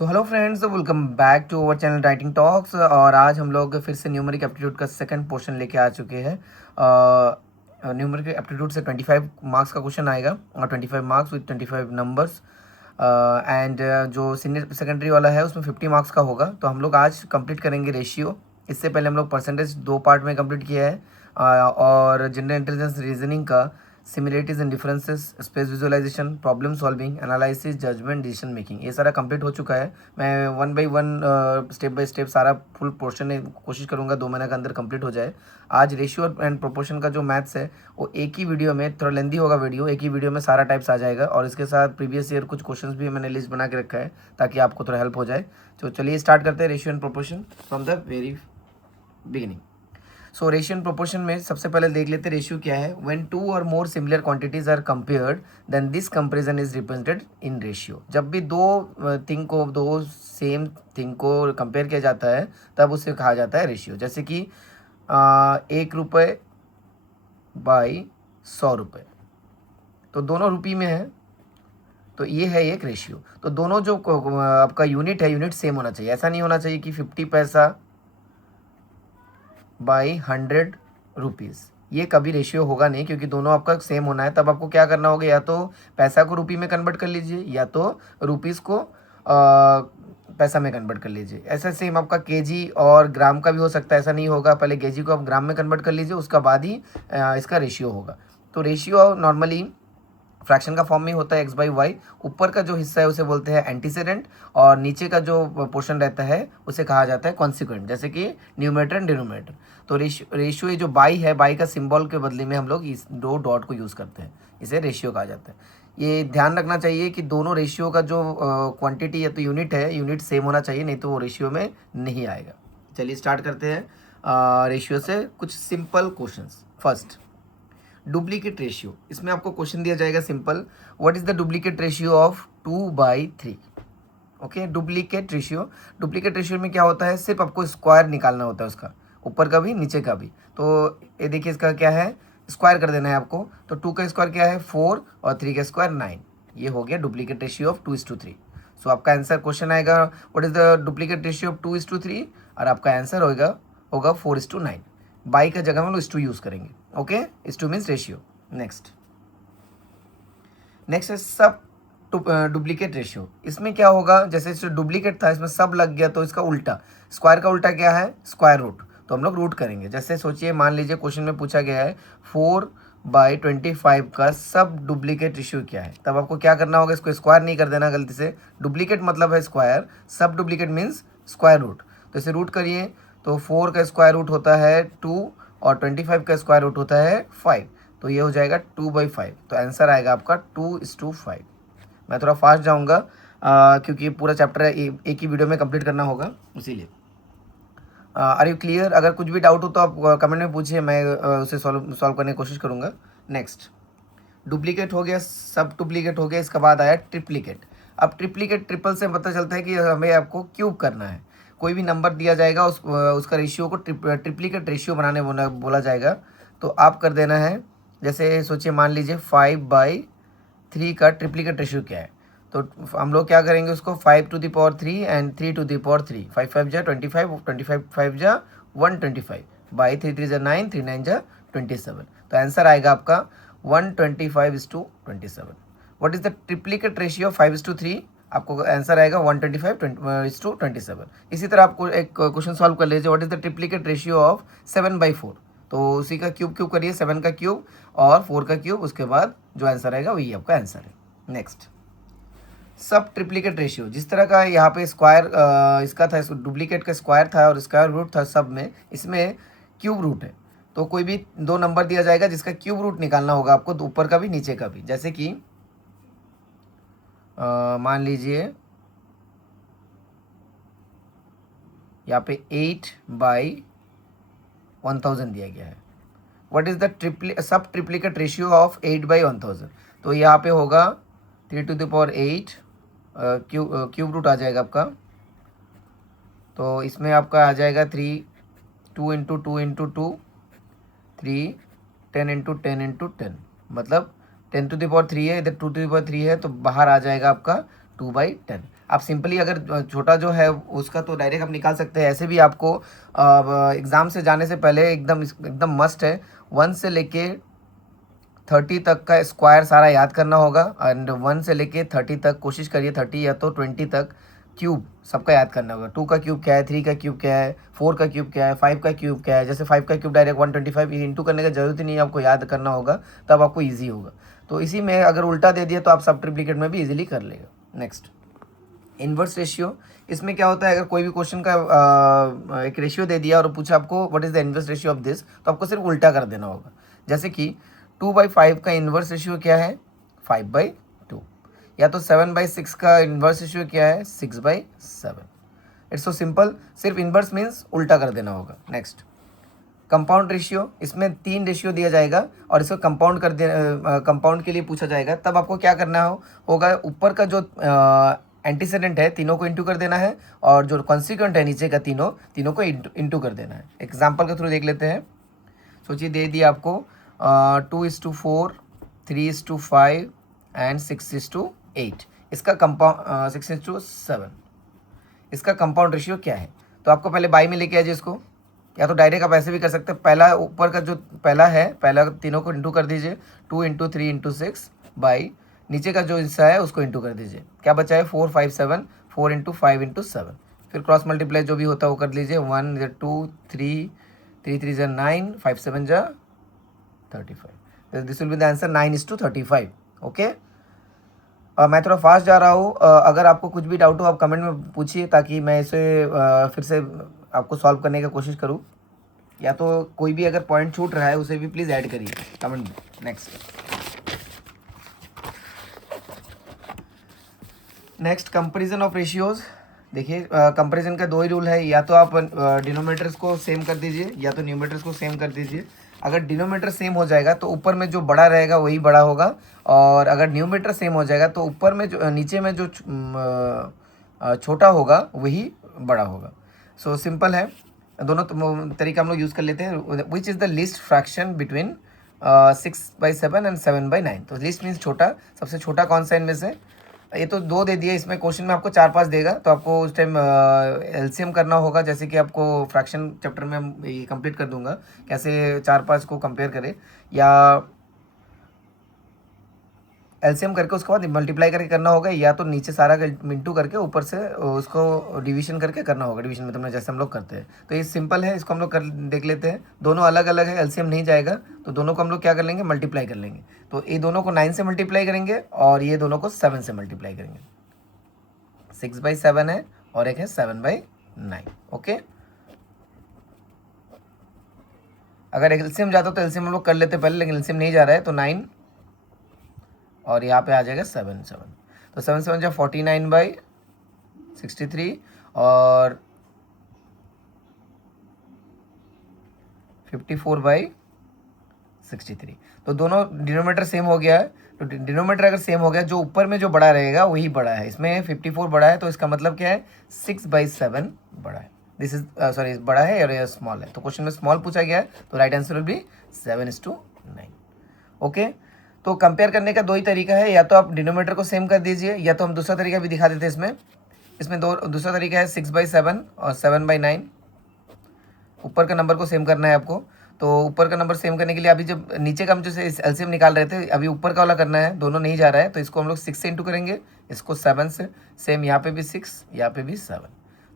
तो hello friends, welcome back to our channel Writing Talks. और आज हम लोग फिर से न्यूमेरिक एप्टीट्यूड का सेकंड पोर्शन लेके आ चुके हैं। न्यूमेरिक एप्टीट्यूड से 25 मार्क्स का क्वेश्चन आएगा और 25 मार्क्स विद 25 नंबर्स। एंड जो सीनियर सेकेंडरी वाला है उसमें 50 मार्क्स का होगा। तो हम लोग आज कंप्लीट करेंगे रेशियो। इससे पहले हम लोग परसेंटेज 2 पार्ट में कंप्लीट किया है। और जनरल इंटेलिजेंस रीजनिंग का similarities and differences, space visualisation, problem solving, analysis, judgement, decision making, ये सारा कंप्लीट हो चुका है। मैं one by one step by step सारा फुल पोर्शन कोशिश करूंगा 2 महीने के अंदर कंप्लीट हो जाए। आज रेशियो एंड प्रोपोर्शन का जो मैथ्स है वो एक ही वीडियो में, थोड़ा लेंदी होगा वीडियो, एक ही वीडियो में सारा टाइप्स आ जाएगा। और इसके साथ प्रीवियस ईयर कुछ क्वेश्चंस भी मैंने लिस्ट बना के रखा है ताकि आपको थोड़ा हेल्प हो जाए। तो चलिए स्टार्ट करते हैं ratio and proportion from the very beginning. So ratio and proportion में सबसे पहले देख लेते हैं रेशियो क्या है। व्हेन टू और more similar quantities are compared then this comparison is represented in ratio. जब भी दो सेम थिंग को कंपेयर किया जाता है तब उसे कहा जाता है रेशियो। जैसे कि 1 रुपये बाई 100 रुपये, तो दोनों रुपये में है, तो ये है एक रेशियो। तो दोनों जो आपका यूनिट है, यूनिट सेम होना चाहिए। ऐसा नहीं होना चाहिए कि 50 पैसा बाई 100 रुपीज़, ये कभी रेशियो होगा नहीं, क्योंकि दोनों आपका सेम होना है। तब आपको क्या करना होगा, या तो पैसा को रुपये में कन्वर्ट कर लीजिए या तो रुपीज़ को पैसा में कन्वर्ट कर लीजिए। ऐसा सेम आपका केजी और ग्राम का भी हो सकता है। ऐसा नहीं होगा, पहले केजी को आप ग्राम में कन्वर्ट कर लीजिए, उसका बाद ही इसका रेशियो होगा। तो रेशियो नॉर्मली फ्रैक्शन का फॉर्म में होता है x/y। ऊपर का जो हिस्सा है उसे बोलते हैं एंटीसेडेंट, और नीचे का जो पोर्शन रहता है उसे कहा जाता है कॉन्सिक्वेंट, जैसे कि न्यूमरेटर एंड डिनोमिनेटर। तो रेशियो ये जो बाई है, बाई का सिंबल के बदले में हम लोग इस 2 डॉट को यूज़ करते हैं, इसे रेशियो कहा जाता है। ये ध्यान रखना चाहिए कि दोनों रेशियो का जो क्वांटिटी या तो यूनिट है, यूनिट सेम होना चाहिए, नहीं तो वो रेशियो में नहीं आएगा। चलिए स्टार्ट करते हैं रेशियो से कुछ simple questions. First, duplicate ratio. इसमें आपको क्वेश्चन दिया जाएगा simple, what is the duplicate ratio of 2/3। Okay, duplicate ratio में क्या होता है, सिर्फ आपको स्क्वायर निकालना होता है उसका, ऊपर का भी नीचे का भी। तो ये देखिए, इसका क्या है, स्क्वायर कर देना है आपको। तो 2 का स्क्वायर क्या है 4 और 3 का स्क्वायर 9। ये हो गया डुप्लीकेट रेशियो ऑफ 2:3। सो आपका आंसर क्वेश्चन आएगा what is the duplicate ratio of 2:3, और आपका आंसर होगा 4:9। बाई का जगह में लोग इस टू यूज़ करेंगे। ओके, इस टू मीन्स रेशियो। नेक्स्ट है सब डुप्लीकेट रेशियो। इसमें क्या होगा, जैसे डुप्लीकेट था इसमें सब लग गया, तो इसका उल्टा, स्क्वायर का उल्टा क्या है, स्क्वायर रूट। तो हम लोग रूट करेंगे। जैसे सोचिए, मान लीजिए क्वेश्चन में पूछा गया है 4/25 का सब डुप्लीकेट रेशियो क्या है, तब आपको क्या करना होगा, इसको स्क्वायर नहीं कर देना गलती से। डुप्लीकेट मतलब है स्क्वायर, सब डुप्लीकेट मीन्स स्क्वायर रूट। तो इसे रूट करिए, तो 4 का स्क्वायर रूट होता है 2 और 25 का स्क्वायर रूट होता है 5। तो ये हो जाएगा 2/5। तो आंसर आएगा आपका 2:5। मैं थोड़ा फास्ट जाऊंगा क्योंकि पूरा चैप्टर एक ही वीडियो में कंप्लीट करना होगा, इसीलिए। Are you clear? अगर कुछ भी डाउट हो तो आप कमेंट में पूछिए, मैं उसे सॉल्व करने की कोशिश करूँगा। नेक्स्ट, डुप्लीकेट हो गया, सब डुप्लीकेट हो गया। इसके बाद आया ट्रिप्लीकेट। अब ट्रिप्लीकेट, ट्रिपल से पता चलता है कि हमें आपको क्यूब करना है। कोई भी नंबर दिया जाएगा, उसका रेशियो को ट्रिप्लीकेट रेशियो बनाने बोला जाएगा। तो आप कर देना है, जैसे सोचिए, मान लीजिए 5/3 का ट्रिप्लीकेट रेशियो क्या है। तो हम लोग क्या करेंगे, उसको 5⁻³ एंड 3⁻3। 5×5 जा 25, 25×5 जा 125, बाई 3×3 जा 9, 3×9 जा 27। तो आंसर आएगा आपका 125:27। What is the triplicate ratio of 5:3? आपको आंसर आएगा 125:27। इसी तरह आपको एक क्वेश्चन सॉल्व कर लीजिए, what is the triplicate ratio of 7/4। तो उसी का क्यूब करिए, 7 का क्यूब और 4 का क्यूब, उसके बाद जो आंसर आएगा वही आपका आंसर है। नेक्स्ट, सब ट्रिप्लीकेट रेशियो। जिस तरह का यहाँ पे स्क्वायर इसका था, डुप्लीकेट का स्क्वायर था और स्क्वायर रूट था सब में, इसमें क्यूब रूट है। तो कोई भी 2 नंबर दिया जाएगा जिसका क्यूब रूट निकालना होगा आपको, तो ऊपर का भी नीचे का भी। जैसे कि मान लीजिए यहाँ पे 8/1000 दिया गया है। What is the sub triplicate ratio of 8/1000? तो यहाँ पे होगा 3⁸, क्यूब रूट आ जाएगा आपका। तो इसमें आपका आ जाएगा 3, 2 × 2 × 2, 3, 10 × 10 × 10, मतलब 10⁻³ है, इधर 2⁻³ है, तो बाहर आ जाएगा आपका 2/10। आप सिंपली अगर छोटा जो है उसका तो डायरेक्ट आप निकाल सकते हैं। ऐसे भी आपको एग्ज़ाम से जाने से पहले एकदम एकदम मस्ट है 1 से लेके 30 तक का स्क्वायर सारा याद करना होगा। एंड 1 से लेके 30 तक कोशिश करिए, 30 या तो 20 तक क्यूब सबका याद करना होगा। 2 का क्यूब क्या है, 3 का क्यूब क्या है, 4 का क्यूब क्या है, 5 का क्यूब क्या है। जैसे 5 का क्यूब डायरेक्ट 125 इंटू करने का जरूरत ही नहीं है, आपको याद करना होगा, तब आपको ईजी होगा। तो इसी में अगर उल्टा दे दिया तो आप सब ट्रिप्लिकेट में भी इजीली कर लेगा। Next inverse ratio. इसमें क्या होता है, अगर कोई भी क्वेश्चन का एक रेशियो दे दिया और पूछा आपको what is the inverse ratio of this, तो आपको सिर्फ उल्टा कर देना होगा। जैसे कि 2/5 का इन्वर्स रेशियो क्या है, 5/2। या तो 7/6 का इन्वर्स रेशियो क्या है, 6/7। इट्स सो सिंपल, सिर्फ इन्वर्स मीन्स उल्टा कर देना होगा। Next compound ratio. इसमें 3 रेशियो दिया जाएगा और इसको कंपाउंड कर दे, कंपाउंड के लिए पूछा जाएगा। तब आपको क्या करना होगा, ऊपर का जो एंटीसेडेंट है तीनों को इंटू कर देना है, और जो कॉन्सिक्वेंट है नीचे का तीनों को इंटू कर देना है। एग्जाम्पल के थ्रू देख लेते हैं। सोचिए दे दिया आपको 2:4, 3:5 एंड 6:8। इसका कंपाउंड 6:7, इसका कंपाउंड रेशियो क्या है। तो आपको पहले बाई में लेके आइए इसको, या तो डायरेक्ट आप ऐसे भी कर सकते हैं। पहला ऊपर का जो पहला तीनों को इंटू कर दीजिए, 2 × 3 × 6 बाई नीचे का जो हिस्सा है उसको इंटू कर दीजिए। क्या बचा है, 4, 5, 7, 4 × 5 × 7। फिर क्रॉस मल्टीप्लाई जो भी होता है वो कर लीजिए। 1 × 2 3, 3 × 3 = 9, 5 × 7 = 35। This will be the answer 9:35। Okay, मैं थोड़ा फास्ट जा रहा हूँ। अगर आपको कुछ भी डाउट हो आप कमेंट में पूछिए, ताकि मैं इसे फिर से आपको सॉल्व करने की कोशिश करूँ। या तो कोई भी अगर पॉइंट छूट रहा है उसे भी प्लीज़ ऐड करिए कमेंट में। Next comparison of ratios. देखिए कंपैरिजन का 2 ही रूल है, या तो आप डिनोमिनेटर्स को सेम कर दीजिए या तो न्यूमरेटर्स को सेम कर दीजिए। अगर डिनोमिनेटर सेम हो जाएगा तो ऊपर में जो बड़ा रहेगा वही बड़ा होगा, और अगर न्यूमरेटर सेम हो जाएगा तो ऊपर में जो नीचे में जो छोटा होगा वही बड़ा होगा। सो सिंपल है, दोनों तरीका हम लोग यूज़ कर लेते हैं। Which is the list fraction between 6/7 and 7/9। तो लिस्ट मीन्स छोटा, सबसे छोटा कौन सा इनमें से। ये तो 2 दे दिए, इसमें क्वेश्चन में आपको 4-5 देगा, तो आपको उस टाइम एलसीएम करना होगा। जैसे कि आपको फ्रैक्शन चैप्टर में ये कंप्लीट कर दूंगा कैसे 4-5 को कंपेयर करें, या एलसीएम करके उसके बाद मल्टीप्लाई करके करना होगा, या तो नीचे सारा इंटू करके ऊपर से उसको डिवीजन करके करना होगा। डिवीजन में तुमने जैसे हम लोग करते हैं, तो ये सिंपल है, इसको हम लोग कर देख लेते हैं। दोनों अलग अलग है, एलसीएम नहीं जाएगा, तो दोनों को हम लोग क्या कर लेंगे, मल्टीप्लाई कर लेंगे। तो ये दोनों को 9 से मल्टीप्लाई करेंगे और ये दोनों को 7 से मल्टीप्लाई करेंगे। 6/7 है और एक है 7/9। ओके, अगर एलसीएम जाता तो एलसीएम हम लोग कर लेते पहले, लेकिन एलसीएम नहीं जा रहा है, तो 9 और यहाँ पे आ जाएगा 7 7। तो 7 7 जा 49/63 और 54/63। तो दोनों डिनोमीटर सेम हो गया है। तो डिनोमीटर अगर सेम हो गया, जो ऊपर में जो बड़ा रहेगा वही बड़ा है। इसमें 54 बड़ा है, तो इसका मतलब क्या है, 6/7 बड़ा है। दिस इज सॉरी, बड़ा है और ये स्मॉल है। तो क्वेश्चन में स्मॉल पूछा गया है, तो right answer will B 7:9। Okay, तो कंपेयर करने का 2 ही तरीका है, या तो आप डिनोमीटर को सेम कर दीजिए, या तो हम दूसरा तरीका भी दिखा देते हैं इसमें दूसरा तरीका है 6/7 और 7/9। ऊपर का नंबर को सेम करना है आपको। तो ऊपर का नंबर सेम करने के लिए अभी जब नीचे का हम जो एलसीएम निकाल रहे थे, अभी ऊपर का वाला करना है, दोनों नहीं जा रहा है, तो इसको हम लोग 6 से इंटू करेंगे, इसको 7 से। सेम यहाँ पे भी 6, यहाँ पे भी 7।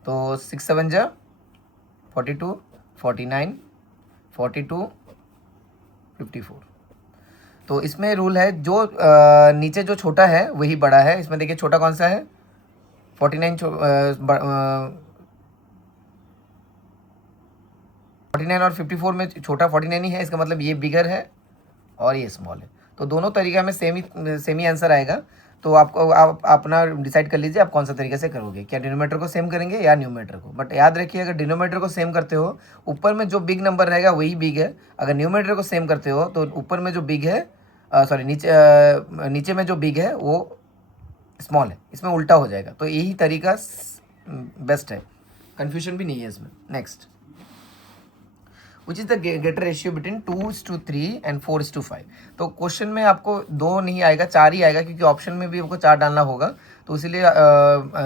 तो 6 7 जा 42, 49, 42, 54। तो इसमें रूल है, जो नीचे जो छोटा है वही बड़ा है। इसमें देखिए छोटा कौन सा है, 49 और 54 में छोटा 49 ही है, इसका मतलब ये बिगर है और ये स्मॉल है। तो दोनों तरीका में सेम ही आंसर आएगा। तो आपको आप अपना डिसाइड कर लीजिए आप कौन सा तरीके से करोगे, क्या डिनोमीटर को सेम करेंगे या न्यूमरेटर को। बट याद रखिए, अगर डिनोमीटर को सेम करते हो, ऊपर में जो बिग नंबर रहेगा वही बिग है। अगर न्यूमरेटर को सेम करते हो तो ऊपर में जो बिग है, सॉरी नीचे में जो बिग है वो स्मॉल है, इसमें उल्टा हो जाएगा। तो यही तरीका बेस्ट है, कन्फ्यूजन भी नहीं है इसमें। Next, which is the greater ratio between 2:3 and 4:5। तो क्वेश्चन में आपको 2 नहीं आएगा, 4 ही आएगा, क्योंकि ऑप्शन में भी आपको 4 डालना होगा। तो इसीलिए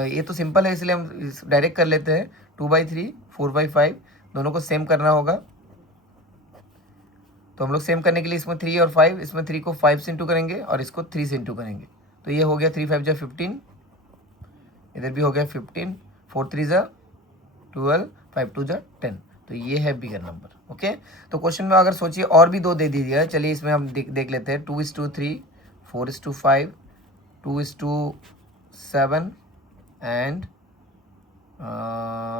ये तो सिंपल है, इसलिए हम डायरेक्ट कर लेते हैं। 2/3, 4/5 दोनों को सेम करना होगा। तो हम लोग सेम करने के लिए इसमें 3 और 5, इसमें 3 को 5 से इंटू करेंगे और इसको 3 से इंटू करेंगे। तो ये हो गया 3 5 जा 15, इधर भी हो गया 15, 4 3 जा 12, 5 2 जा 10। तो ये है बिगर नंबर। ओके, तो क्वेश्चन में अगर सोचिए और भी 2 दे दीजिए, चलिए इसमें हम देख लेते हैं। 2:3, 4:5, 2:7 एंड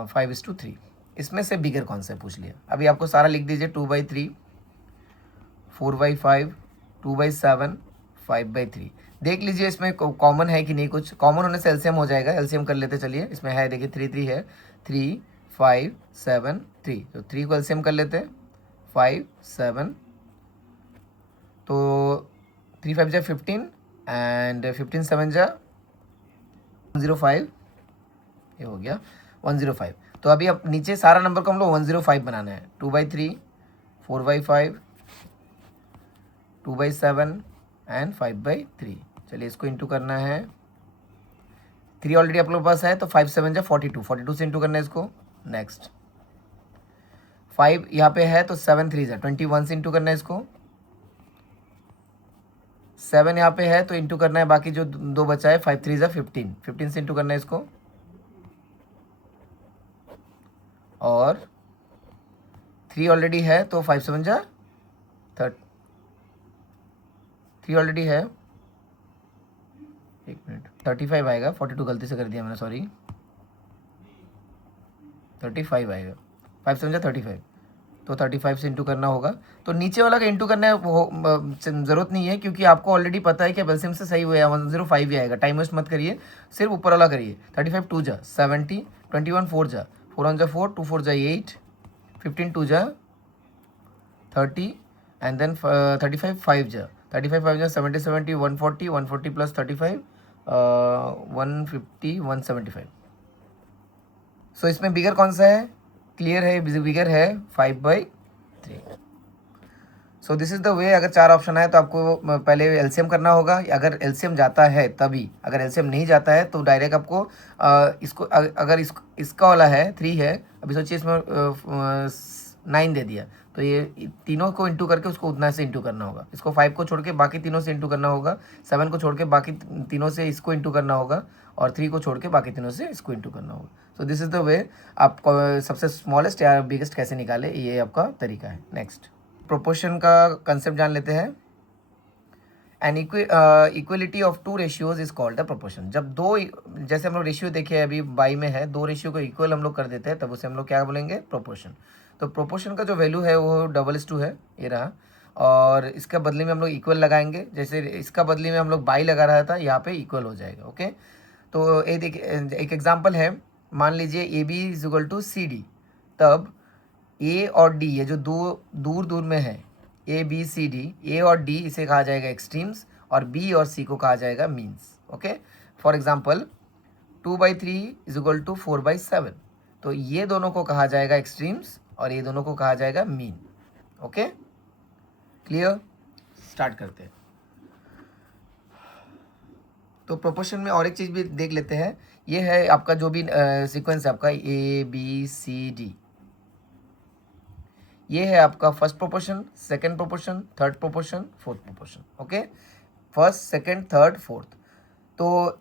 5:3। इसमें से बिगर कौन सा है पूछ लिया। अभी आपको सारा लिख दीजिए। 2/3, 4/5, 2/7, 5/3। देख लीजिए इसमें कॉमन है कि नहीं। कुछ कॉमन होने से एलसीएम हो जाएगा, एलसीएम कर लेते चलिए। इसमें है, देखिए 3 3 है, 3 5 7 3। तो 3 को एलसीएम कर लेते हैं, 5 7। तो 3 5 जा 15 एंड 15 7 जा 105, ये हो गया 105। तो अभी अब नीचे सारा नंबर को हम लोग 105 बनाना है। 2/3, 4/5, 2/7 एंड 5/3। चलिए इसको इंटू करना है। 3 ऑलरेडी आप लोग पास है, तो 5 7 जा 42, 42 से इंटू करना है इसको। नेक्स्ट 5 यहाँ पे है, तो 7 3 जा 21 से इंटू करना है इसको। 7 यहाँ पे है, तो इंटू करना है बाकी जो 2 बचा है। 5 3 जा 15, 15 से इंटू करना है इसको। और 3 ऑलरेडी है, तो 5 7 जा 3 ऑलरेडी है। एक मिनट, 35 आएगा। 42 गलती से कर दिया मैंने, सॉरी। 35 आएगा। 5 7 जा 35, तो 35 से इंटू करना होगा। तो नीचे वाला का इंटू करना है वो ज़रूरत नहीं है, क्योंकि आपको ऑलरेडी पता है कि एलसीएम से सही हुआ है 105 ही आएगा। टाइम वेस्ट मत करिए, सिर्फ ऊपर वाला करिए। 35 2 जा 70, 21 4 जा 4 1 जा 4, 2 4 जा 8, 15 2 जा 30 एंड देन 35 5 जा 35 5 जा 70 70, 140, 140 प्लस 35 150, 175। सो इसमें बिगर कौन सा है? क्लियर है, बिगर है 5/3। सो दिस इज द वे। अगर 4 ऑप्शन आए तो आपको पहले एलसीएम करना होगा। अगर एलसीएम जाता है तभी, अगर एलसीएम नहीं जाता है तो डायरेक्ट आपको इसको अगर इसका वाला है 3 है, अभी सोचिए इसमें 9 दे दिया, तो ये तीनों को इंटू करके उसको उतना से इंटू करना होगा। इसको 5 को छोड़ के बाकी तीनों से इंटू करना होगा। 7 को छोड़ के बाकी तीनों से इसको इंटू करना होगा। और 3 को छोड़ के बाकी तीनों से इसको इंटू करना होगा। सो दिस इज़ द वे। आप सबसे स्मॉलेस्ट या बिगेस्ट कैसे निकाले, ये आपका तरीका है। नेक्स्ट प्रोपोर्शन का कंसेप्ट जान लेते हैं। An equality of 2 ratios is called the proportion. जब दो, जैसे हम लोग रेशियो देखे अभी बाई में है, 2 रेशियो को इक्वल हम लोग कर देते हैं, तब उसे हम लोग क्या बोलेंगे? प्रोपोर्शन। तो प्रोपोर्शन का जो वैल्यू है वो 2:2 है, ये रहा। और इसका बदले में हम लोग इक्वल लगाएंगे। जैसे इसका बदले में हम लोग बाई लगा रहा था, यहाँ पे इक्वल हो जाएगा। ओके, तो एक एग्जाम्पल है। मान लीजिए A B is equal to C D, तब ए और डी, ये जो दूर दूर में है, ए बी सी डी, ए और डी इसे कहा जाएगा एक्सट्रीम्स, और बी और सी को कहा जाएगा means. Okay, for example 2/3 is equal to 4/7, तो ये दोनों को कहा जाएगा एक्सट्रीम्स और ये दोनों को कहा जाएगा मीन। Okay, clear? स्टार्ट करते हैं। तो प्रोपोर्शन में और एक चीज़ भी देख लेते हैं। ये है आपका जो भी सीक्वेंस है आपका ए बी सी डी, ये है आपका first proportion, second proportion, third proportion, fourth proportion. Okay, first second third fourth. तो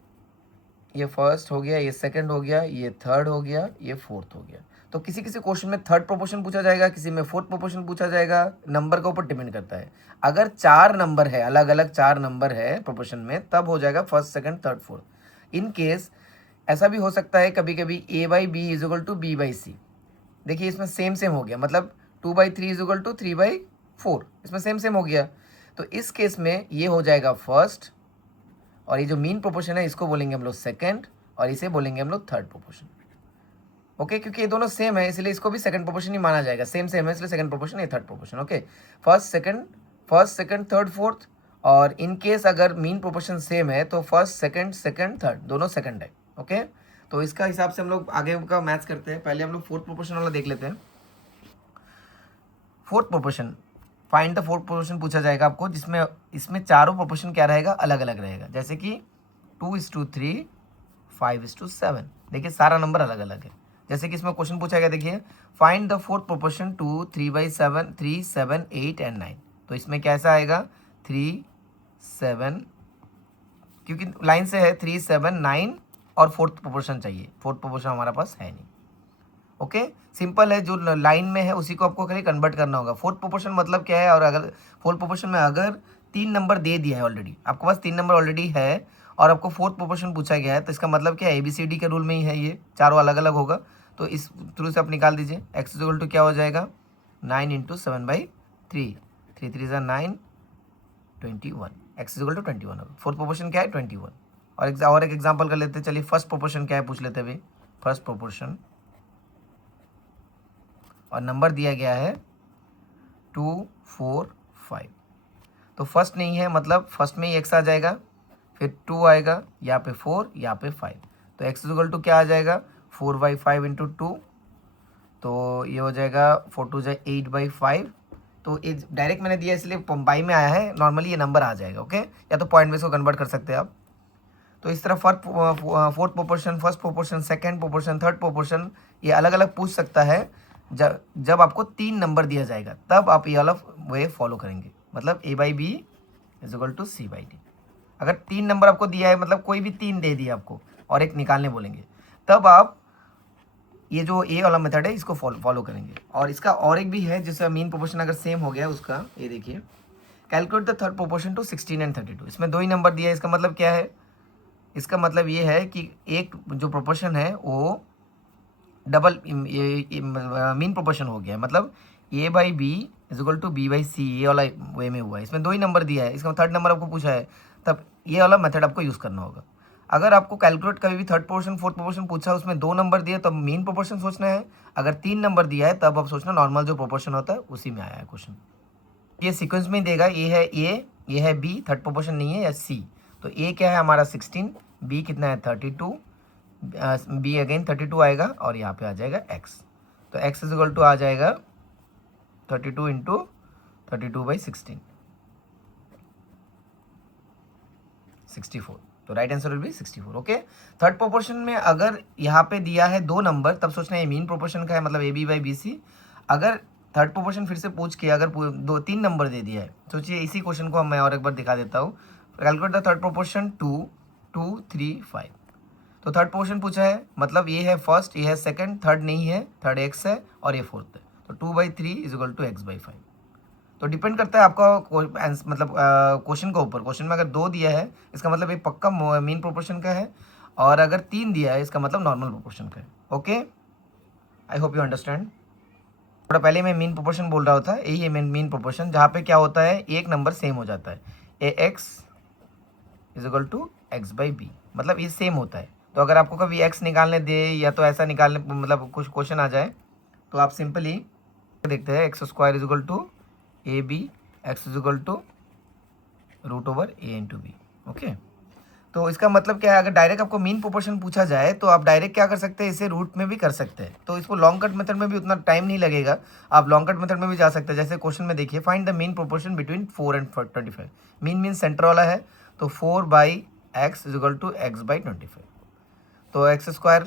ये फर्स्ट हो गया, ये सेकंड हो गया, ये थर्ड हो गया, ये फोर्थ हो गया। तो किसी किसी क्वेश्चन में थर्ड प्रोपोर्शन पूछा जाएगा, किसी में फोर्थ प्रोपोर्शन पूछा जाएगा। नंबर के ऊपर डिपेंड करता है। अगर 4 नंबर है, अलग अलग 4 नंबर है प्रोपोर्शन में, तब हो जाएगा first second third fourth. In case ऐसा भी हो सकता है कभी कभी A/B is equal to B/C। देखिए इसमें सेम सेम हो गया, मतलब 2/3 इज इक्वल टू 3/4, इसमें सेम सेम हो गया। तो इस केस में ये हो जाएगा फर्स्ट, और ये जो मीन प्रोपोर्शन है इसको बोलेंगे हम लोग सेकंड, और इसे बोलेंगे हम लोग थर्ड प्रोपोर्शन। ओके, क्योंकि ये दोनों सेम है इसलिए इसको भी सेकंड प्रोपोर्शन ही माना जाएगा। सेम सेम है इसलिए सेकंड प्रोपोर्शन, ये third proportion. Okay, first second third fourth. और इन केस अगर मीन प्रोपोर्शन सेम है तो फर्स्ट सेकंड थर्ड दोनों सेकंड है। ओके, तो इसका हिसाब से हम लोग आगे का मैथ्स करते हैं। पहले हम लोग फोर्थ प्रोपोर्शन वाला देख लेते हैं। Fourth proportion, find the fourth proportion पूछा जाएगा आपको, जिसमें इसमें चारों प्रोपोर्शन क्या रहेगा, अलग अलग रहेगा। जैसे कि 2:3, 5:7। देखिए सारा नंबर अलग अलग है। जैसे कि इसमें क्वेश्चन पूछा गया, देखिए find the fourth proportion to 3/7, 3, 7, 8 and 9। तो इसमें कैसा आएगा 3, 7, क्योंकि लाइन से है 3, 7, 9 और फोर्थ प्रोपोर्शन चाहिए। फोर्थ प्रोपोर्शन हमारे पास है नहीं। ओके, सिंपल है, जो लाइन में है उसी को आपको खाली कन्वर्ट करना होगा। फोर्थ प्रोपोर्शन मतलब क्या है, और अगर फोर्थ प्रोपोर्शन में अगर 3 नंबर दे दिया है ऑलरेडी, आपके पास 3 नंबर ऑलरेडी है और आपको फोर्थ प्रोपोर्शन पूछा गया है, तो इसका मतलब क्या है, ABCD के रूल में ही है, ये चारों अलग अलग होगा। तो इस थ्रू से आप निकाल दीजिए। x इक्वल टू क्या हो जाएगा 9 × 7/3, 3 3 ज़ा 9, 21। x इक्वल टू 21 होगा। फोर्थ प्रोपोर्शन क्या है 21। और एक एग्जाम्पल कर लेते हैं, चलिए फर्स्ट प्रोपोर्शन क्या है पूछ लेते हैं भाई। फर्स्ट प्रोपोर्शन और नंबर दिया गया है 2, 4, 5। तो फर्स्ट नहीं है, मतलब फर्स्ट में ही x आ जाएगा, फिर 2 आएगा, यहाँ पे 4, यहाँ पे 5। तो x इक्वल टू क्या आ जाएगा 4/5 × 2, तो ये हो जाएगा 4 2 = 8/5। तो ये डायरेक्ट मैंने दिया इसलिए बाई में आया है, नॉर्मली ये नंबर आ जाएगा। ओके, या तो पॉइंट में इसको कन्वर्ट कर सकते हैं आप। तो इस तरह fourth proportion, first proportion, second proportion, third proportion, ये अलग अलग पूछ सकता है। जब आपको 3 नंबर दिया जाएगा तब आप ये वाला वे फॉलो करेंगे, मतलब A/B = C/D। अगर 3 नंबर आपको दिया है, मतलब कोई भी 3 दे दिया आपको और एक निकालने बोलेंगे, तब आप ये जो ए वाला मेथड है इसको फॉलो करेंगे। और इसका और एक भी है, जैसे मीन प्रोपोर्शन अगर सेम हो गया उसका, ये देखिए calculate the third proportion to 16 and 32। इसमें 2 ही नंबर दिया है, इसका मतलब क्या है, इसका मतलब ये है कि एक जो प्रोपोर्शन है वो डबल मीन प्रोपोर्शन हो गया है, मतलब A/B = B/C, ये वाला वे में हुआ है। इसमें 2 ही नंबर दिया है, इसका थर्ड नंबर आपको पूछा है, तब ये वाला मेथड आपको यूज़ करना होगा। अगर आपको कैलकुलेट कभी भी थर्ड प्रोपोर्शन फोर्थ प्रोपोर्शन पूछा है, उसमें 2 नंबर दिए तब मीन प्रोपोर्शन सोचना है। अगर 3 नंबर दिया है तब आप सोचना नॉर्मल जो प्रोपोर्शन होता है उसी में आया है क्वेश्चन। ये सीक्वेंस में ही देगा, ये है A, ये है B, थर्ड प्रोपोर्शन नहीं है, या C। तो A क्या है हमारा 16, B कितना है 32, B अगेन 32 आएगा, और यहाँ पे आ जाएगा x। तो x इक्वल टू आ जाएगा 32 × 32/16, 64। तो right answer will B 64। Okay, third proportion में अगर यहाँ पे दिया है 2 नंबर, तब सोचना है मीन प्रोपोर्शन का है, मतलब AB/BC। अगर थर्ड प्रोपोर्शन फिर से पूछ के अगर 2-3 नंबर दे दिया है, सोचिए इसी क्वेश्चन को मैं और एक बार दिखा देता हूँ। Calculate the third proportion 2, 2, 3, 5। तो थर्ड पोर्शन पूछा है, मतलब ये है फर्स्ट, ये है सेकंड, थर्ड नहीं है, थर्ड x है और ये फोर्थ है। तो 2/3 = x/5। तो डिपेंड करता है आपका मतलब क्वेश्चन के ऊपर। क्वेश्चन में अगर 2 दिया है इसका मतलब ये पक्का मीन प्रोपोर्शन का है, और अगर 3 दिया है इसका मतलब नॉर्मल प्रोपोर्शन का है। Okay, I hope you understand. थोड़ा पहले मैं मीन प्रोपोर्शन बोल रहा था, यही है मीन प्रोपोर्शन, जहाँ पे क्या होता है एक नंबर सेम हो जाता है। AX = x/b, मतलब ये सेम होता है। तो अगर आपको कभी x निकालने दे या तो ऐसा निकालने, मतलब कुछ क्वेश्चन आ जाए, तो आप सिंपली देखते हैं x² = AB, x = √A × b। Okay, तो इसका मतलब क्या है, अगर डायरेक्ट आपको मीन प्रोपोर्शन पूछा जाए तो आप डायरेक्ट क्या कर सकते हैं, इसे रूट में भी कर सकते हैं। तो इसको लॉन्ग कट मेथड में भी उतना टाइम नहीं लगेगा, आप लॉन्ग कट मेथड में भी जा सकते हैं। जैसे क्वेश्चन में देखिए, find the mean proportion between 4 and 25। Mean centre वाला है, तो 4/x = x/25। तो x² = 4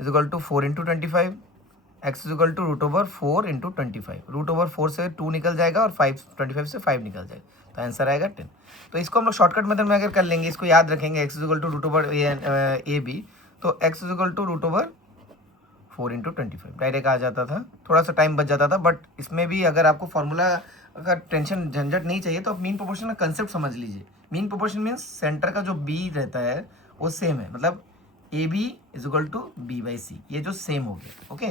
× 25, x = √4 × 25। √4 से 2 निकल जाएगा और 25 से 5 निकल जाएगा, तो आंसर आएगा 10। तो इसको हम लोग शॉर्टकट मेथड में अगर कर लेंगे, इसको याद रखेंगे, x = √AB, तो x = √4 × 25 डायरेक्ट आ जाता था, थोड़ा सा टाइम बच जाता था। बट इसमें भी अगर आपको फॉर्मूला का टेंशन झंझट नहीं चाहिए, तो आप मीन प्रोपोर्शन का कंसेप्ट समझ लीजिए। मीन प्रोपोर्शन मीन्स सेंटर का जो b रहता है वो सेम है, मतलब AB = B/C, ये जो सेम हो गया। ओके,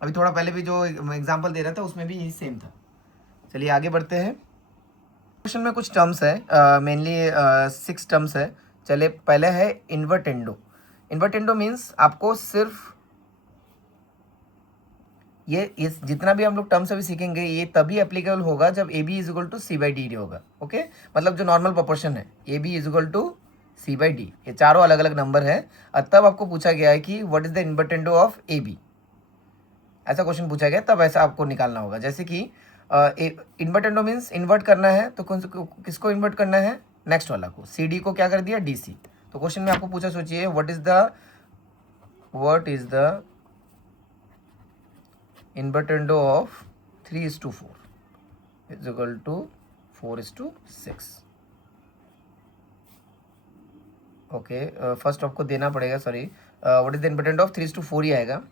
अभी थोड़ा पहले भी जो एग्जांपल दे रहा था उसमें भी यही सेम था। चलिए आगे बढ़ते हैं। क्वेश्चन में कुछ टर्म्स है, मेनली 6 टर्म्स है। चलिए पहले है इन्वर्टेंडो। इन्वर्टेंडो मीन्स आपको सिर्फ ये इस जितना भी हम लोग टर्म्स अभी सीखेंगे ये तभी एप्लीकेबल होगा जब AB = C/D होगा। ओके, मतलब जो नॉर्मल प्रोपोर्शन है AB = C/D, ये चारों अलग अलग नंबर है, और तब आपको पूछा गया है कि what is the invertendo of AB। ऐसा क्वेश्चन पूछा गया तब ऐसा आपको निकालना होगा। जैसे कि इन्वर्टेंडो मीन्स इन्वर्ट करना है, तो किसको इन्वर्ट करना है, नेक्स्ट वाला को, सी डी को क्या कर दिया, डी सी। तो क्वेश्चन में आपको पूछा, सोचिए what is the invertendo of 3:4 is equal to 4:6। Okay, first आपको देना पड़ेगा, sorry, what is the invertendo of 3:4 ही आएगा।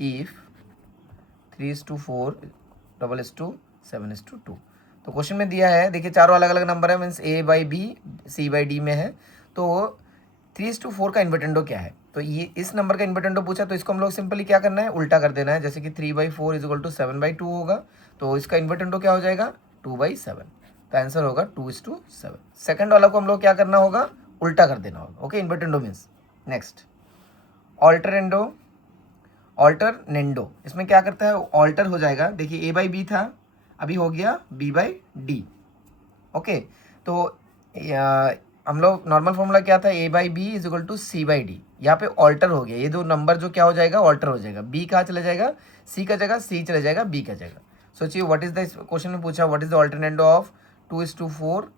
इफ 3:4 7:2। तो क्वेश्चन में दिया है, देखिए चारों अलग अलग नंबर है, means A by B C by D में है। तो 3:4 का इन्वर्टेंडो क्या है, तो ये इस नंबर का इन्वर्टेंडो पूछा, तो इसको हम लोग सिंपली क्या करना है, उल्टा कर देना है। जैसे कि 3/4 इज इक्वल टू 7/2 होगा, तो इसका इन्वर्टेंडो क्या हो जाएगा, 2/7। तो आंसर होगा 2:7। सेकंड वाला को हम लोग क्या करना होगा, उल्टा कर देना होगा। Okay, invertendo means. नेक्स्ट ऑल्टरेंडो, ऑल्टरनेंडो, इसमें क्या करता है, ऑल्टर हो जाएगा। देखिए ए बाई बी था, अभी हो गया बी बाई डी। ओके, तो हम लोग नॉर्मल फॉर्मूला क्या था, a by B is equal to c by d. यहाँ पे ऑल्टर हो गया, ये दो नंबर जो क्या हो जाएगा, ऑल्टर हो जाएगा। बी कहाँ चला जाएगा, सी का जगह सी चला जाएगा, बी का जगह। सोचिए व्हाट इज द, क्वेश्चन में पूछा what is the alternendo of 2:4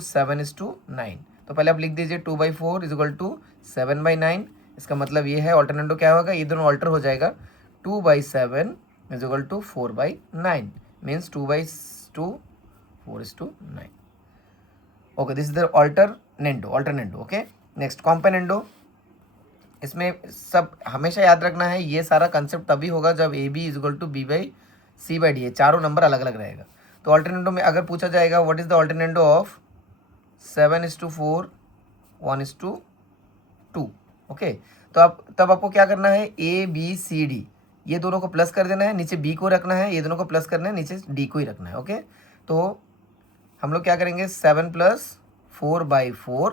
7:9। तो पहले आप लिख दीजिए 2/4 इज इक्वल टू 7/9। इसका मतलब ये है ऑल्टरनेंडो क्या होगा, ये दोनों ऑल्टर हो जाएगा। 2/7 is equal to 4/9 means 2/2 4:9। Okay, this is the alternendo. Okay, next componendo. इसमें सब हमेशा याद रखना है, ये सारा कंसेप्ट तभी होगा जब a B is equal to b by c by d, चारों नंबर अलग अलग रहेगा। तो ऑल्टरनेंडो में अगर पूछा जाएगा what is the alternendo of 7:4 1:2। Okay, तो आप तब आपको क्या करना है, ए बी सी डी ये दोनों को प्लस कर देना है, नीचे बी को रखना है, ये दोनों को प्लस करना है, नीचे डी को ही रखना है। ओके, तो हम लोग क्या करेंगे, 7 + 4/4,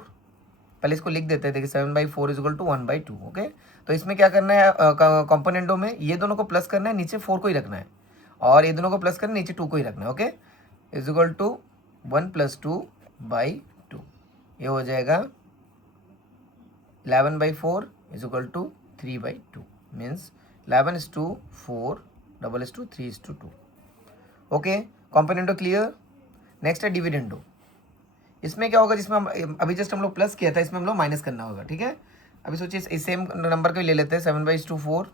पहले इसको लिख देते हैं। देखिए 7/4 इज इक्वल टू 1/2। ओके, तो इसमें क्या करना है, कंपोनेंटो में ये दोनों को प्लस करना है, नीचे 4 को ही रखना है, और ये दोनों को प्लस करना है, नीचे 2 को ही रखना है। Okay, is equal to 1 + 2/2। ये हो जाएगा 11/4 is equal to 3/2 means 11:4 3:2। Okay, componendo clear. Next है डिविडेंडो। इसमें क्या होगा, जिसमें हम अभी जस्ट हम लोग प्लस किया था, इसमें हम लोग माइनस करना होगा। ठीक है, अभी सोचिए इस सेम नंबर को ले लेते हैं, 7/4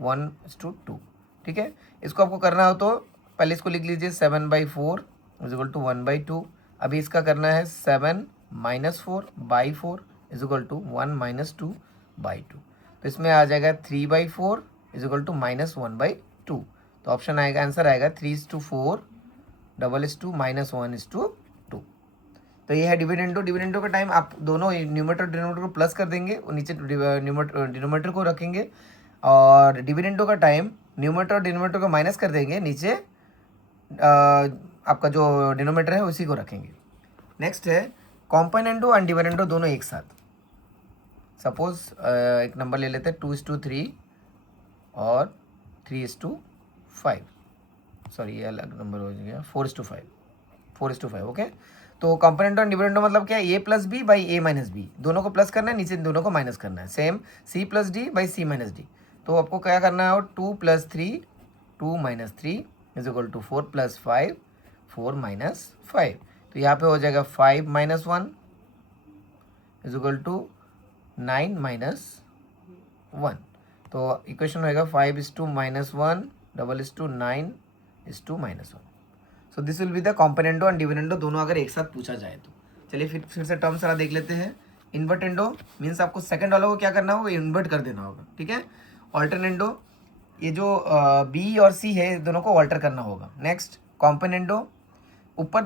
1:2। ठीक है, इसको आपको करना हो तो पहले इसको लिख लीजिए, 7/4 इज इक्वल टू 1/2। अभी इसका करना है 7 - 4/4 इज इक्वल टू 1 - 2/2। तो इसमें आ जाएगा 3/4 इज इक्वल टू -1/2। तो ऑप्शन आएगा, आंसर आएगा 3:4 1:2। तो ये है डिविडेंडो। डिविडेंडो का टाइम आप दोनों न्यूमरेटर डिनोमिनेटर को प्लस कर देंगे और नीचे डिनोमिनेटर को रखेंगे, और डिविडेंडो का टाइम न्यूमरेटर और डिनोमिनेटर को माइनस कर देंगे, नीचे आपका जो डिनोमिनेटर है उसी को रखेंगे। नेक्स्ट है कॉम्पोनेंडो एंड डिविडेंडो दोनों एक साथ। सपोज एक नंबर ले लेते हैं 2:3 और 3:5, सॉरी ये अलग नंबर हो गया, 4:5। ओके, तो कॉम्पोनेंटो एंड डिविडेंडो मतलब क्या है, a plus b by a minus b, दोनों को प्लस करना है, नीचे दोनों को माइनस करना है। Same C plus D by C minus D. तो आपको क्या करना है, 2 + 3 2 - 3 इज इक्वल टू 4 + 5 4 - 5। तो यहाँ पे हो जाएगा 5 - 1 इज इक्वल टू 9 - 1। तो इक्वेशन होएगा 5:1 9:2 -1। So this will be the componendo and dividendo, दोनों अगर एक साथ पूछा जाए तो। चलिए फिर से टर्म सारा देख लेते हैं। इन्वर्टेंडो मीन्स आपको सेकंड वाला को क्या करना होगा, इन्वर्ट कर देना होगा। ठीक है, ऑल्टरनेंडो ये जो बी और सी है दोनों को ऑल्टर करना होगा। नेक्स्ट कॉम्पोनेंडो, ऊपर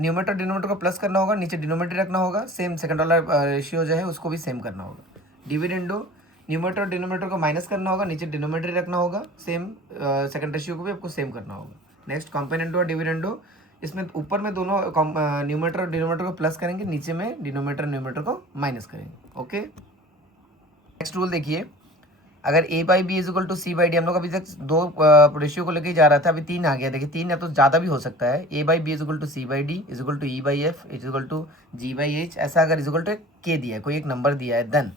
न्यूमरेटर डिनोमिनेटर को प्लस करना होगा, नीचे डिनोमिनेटर रखना होगा, सेम सेकंड वाला रेशियो जो है उसको भी सेम करना होगा। डिविडेंडो न्यूमरेटर और डिनोमिनेटर को माइनस करना होगा, नीचे डिनोमिनेटर रखना होगा, सेम सेकंड रेशियो को भी आपको सेम करना होगा। नेक्स्ट कॉम्पोनेंटो और डिविडेंडो, इसमें ऊपर में दोनों न्यूमरेटर और डिनोमिनेटर को प्लस करेंगे, नीचे में डिनोमिनेटर न्यूमरेटर को माइनस करेंगे। ओके, नेक्स्ट रूल देखिए, अगर a by B is equal to c by d, हम लोग अभी तक 2 रेशियो को लेके जा रहा था, अभी 3 आ गया। देखिए 3 या तो ज़्यादा भी हो सकता है। A by B is equal to c by d is equal to e by f is equal to g by h, ऐसा अगर इज इक्वल टू के दिया है, कोई एक नंबर दिया है, देन